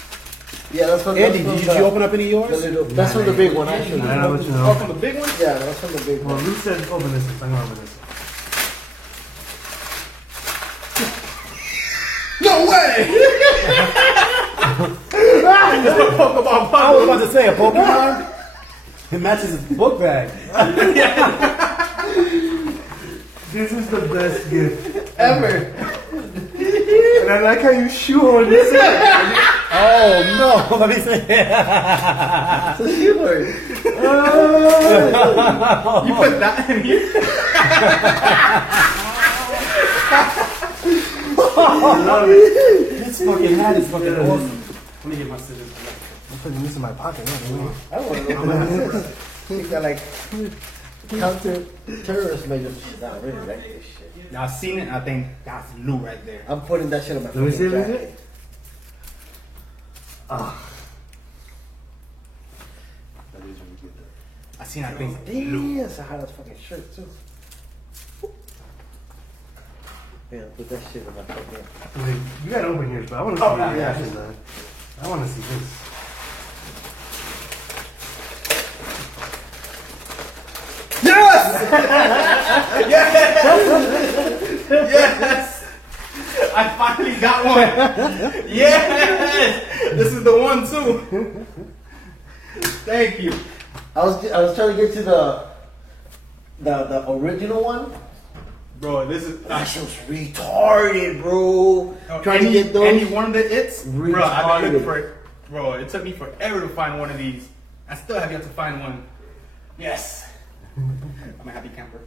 Yeah, that's from. Andy, did you open up any of yours? That's from the big one, actually. I'll let you Oh, know. from the big one? Yeah, that's from the big Well, one. Luke said open this. I'm gonna open this. No way! I was about to say a Pokemon. It matches his book bag. This is the best gift. Ever. And I like how you shoehorn this in. Oh no! Let me say. It's a shoehorn. You put that in here? This fucking hat is fucking awesome. Let me get my scissors. I'm putting this in my pocket. I want to know. You got like counter-terrorist measures. Not really like this shit. Now, I've seen it, and I think that's Lou right there. I'm putting that shit on my Let me see, fucking let me see. jacket. That is really good. I seen, I think, Damn, that's a hot fucking shirt too. Yeah, put that shit on my fucking. Wait, you gotta open yours, but I want to see Oh, your yeah. reaction, man. I want to see this. yes! I finally got one! Yes! This is the one, too. Thank you. I was trying to get to the original one. Bro, this is... That shit was retarded, bro. Trying to get those. Any one of the its? Bro, I've been Retarded. looking for it. Bro, it took me forever to find one of these. I still have yet to find one. Yes. I'm a happy camper.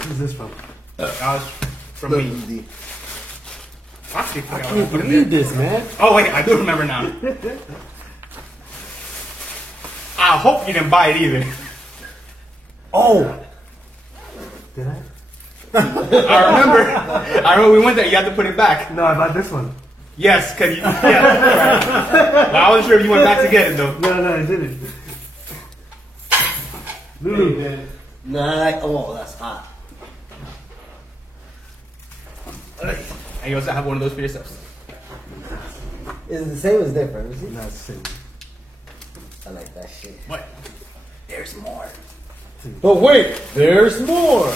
Who's this from? That was from me. Actually, I can't believe this, man. Oh wait, I do remember now. I hope you didn't buy it either. Oh, Did I? I remember we went there, you had to put it back. No, I bought this one. Yes, cause yeah. Right. Well, I wasn't sure if you went back to get it though. No, I didn't. Lulu. Nah, oh, that's hot. And you also have one of those for yourselves. Is it the same or is it different? Let me see. Not the same. I like that shit. What? There's more. But wait, there's more.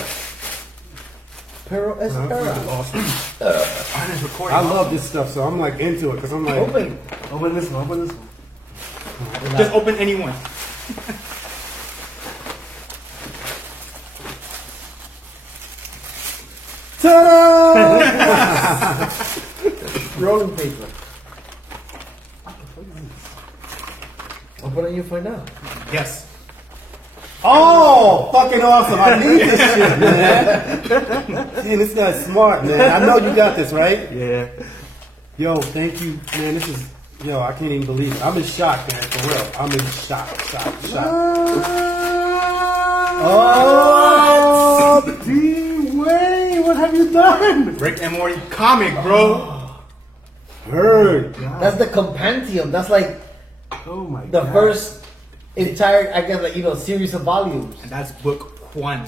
Pero espera. awesome. Mine is recording. I love this stuff, so I'm like into it because I'm like, Open. Open this one. Open this one. Just open any one. ta-da! Rolling paper. Open it, you find out. Yes. Oh, fucking awesome! I need this shit, man. Man, this guy's smart, man. I know you got this, right? Yeah. Yo, thank you, man. This is, yo, I can't even believe it. I'm in shock, man. For real, I'm in shock. Oh, D-Way, what have you done? Rick and Morty comic, bro. Heard. That's the compendium. That's like Oh my the god. first entire, I guess, like, series of volumes. And that's book one.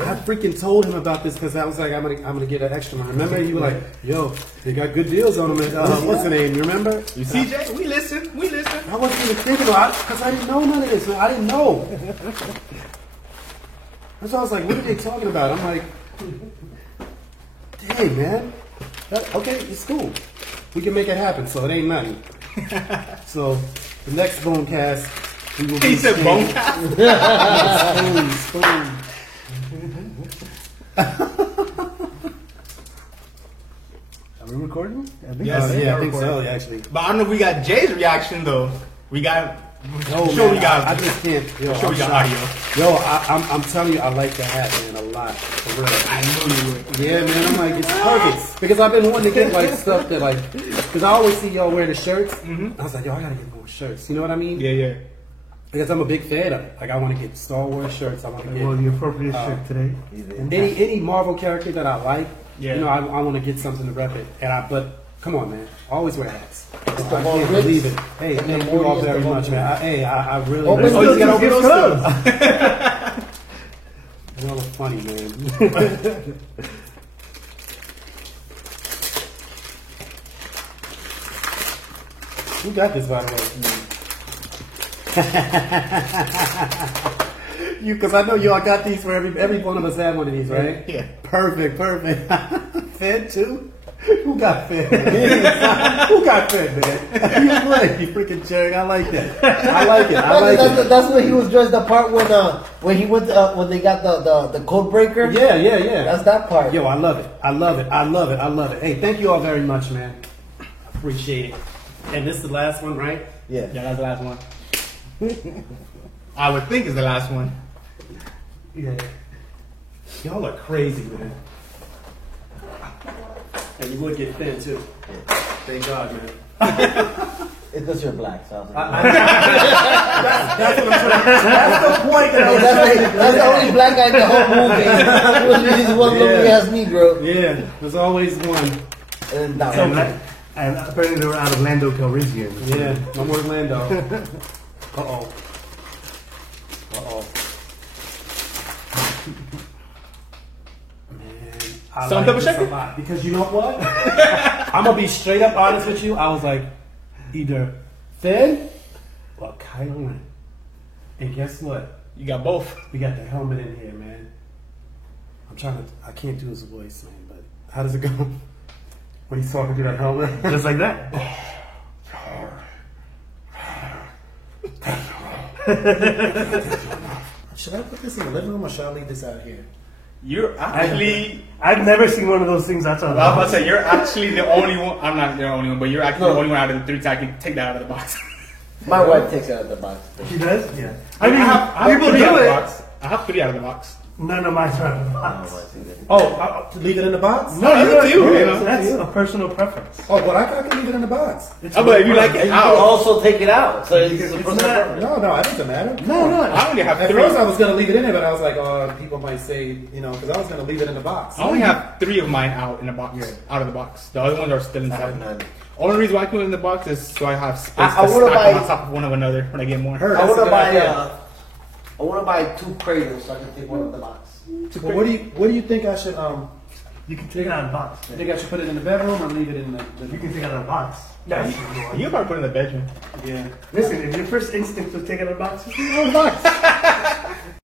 I freaking told him about this because I was like, I'm gonna get an extra one. Remember, you were like, yo, they got good deals on them. At, what's the name? You remember? You see, Jay? We listen. I wasn't even thinking about it because I didn't know none of this, man. I didn't know. That's why I was like, what are they talking about? I'm like, dang, man. Okay, it's cool. We can make it happen, so it ain't nothing. So, the next Bonecast, we will be... He said bone cast. Spoon. Are we recording? I think Yes. so. Yeah, I think so, actually. But I don't know if we got Jay's reaction though. We got Yo, Show man, you guys. I just can't. Yo, Show I'm you sorry. audio. Yo, I'm telling you, I like the hat, man, a lot. For real. I knew you would. Yeah, man, I'm like, it's perfect. Because I've been wanting to get, like, stuff that, like, because I always see y'all wear the shirts. I was like, yo, I gotta get more shirts. You know what I mean? Yeah. Because I'm a big fan of it. Like, I want to get Star Wars shirts. I want to get Well, the appropriate shirt today. any Marvel character that I like. Yeah. You know, I want to get something to rep it. But come on, man, always wear hats. I the can't Marvel believe Ritz. it. Hey, And thank the you all Morty is very the much, man. I really. Oh, but you you gotta get open those those. Y'all are funny, man. Who got this, by the way? You, because I know y'all got these for every one of us had one of these, right? Yeah. Perfect. Fed too? Who got fed? Who got fed, man? You play, you freaking jerk. I like that. I like it. That's when he was dressed the part when he went when they got the code breaker. Yeah. That's that part. Yo, I love it. Hey, thank you all very much, man. Appreciate it. And this is the last one, right? Yeah. Yeah, that's the last one. I would think it's the last one. Yeah. Y'all are crazy, man. And you would get thin too. Thank God, man. It's because you're black. So That's what I'm saying. That's the point that I was trying to that's the only black guy in the whole movie. He's one lovely ass Negro. Yeah, there's always one. And that And, one. and apparently they were out of Lando Calrissian. Yeah, no more Orlando. Uh-oh. Man, I Some like double this check a it? lot because you know what? I'm gonna be straight up honest with you. I was like, either Finn or Kylo Ren. And guess what? You got both. We got the helmet in here, man. I can't do his voice, man, but how does it go? When he's talking through that helmet? Just like that. Should I put this in the living room or should I leave this out here? You're actually. I've never seen one of those things outside. I was about to say you're actually the only one. I'm not the only one, but you're actually the only one out of the three that can take that out of the box. My wife takes it out of the box. She does? Yeah. I mean, I have people three out do of the it. box. I have three out of the box. None of mine's out of the box. Oh, to leave it in the box? No, it's up to you. Yeah, You know? that's a personal preference. Oh, but I can leave it in the box. Oh, but if you like it You can out, also take it out. So it's a It's personal not- preference. No, it doesn't matter. No. I only have At three. first I was going to leave it in there, but I was like, oh, people might say, because I was going to leave it in the box. I only have three of mine out in the box. Out of the box. The other ones are still I have inside. none. Only reason why I put it in the box is so I have space I to wanna stack buy- them on top of one of another when I get more. Heard. I That's want a to good buy. idea. I want to buy 2 cradles so I can take one of the box. But what do you think I should You can take it out of the box. think I should put it in the bedroom or leave it in the You can take it out of the box. Yeah, you probably put it in the bedroom. yeah. Listen, if your first instinct was take it out of the box, just leave it out of the box.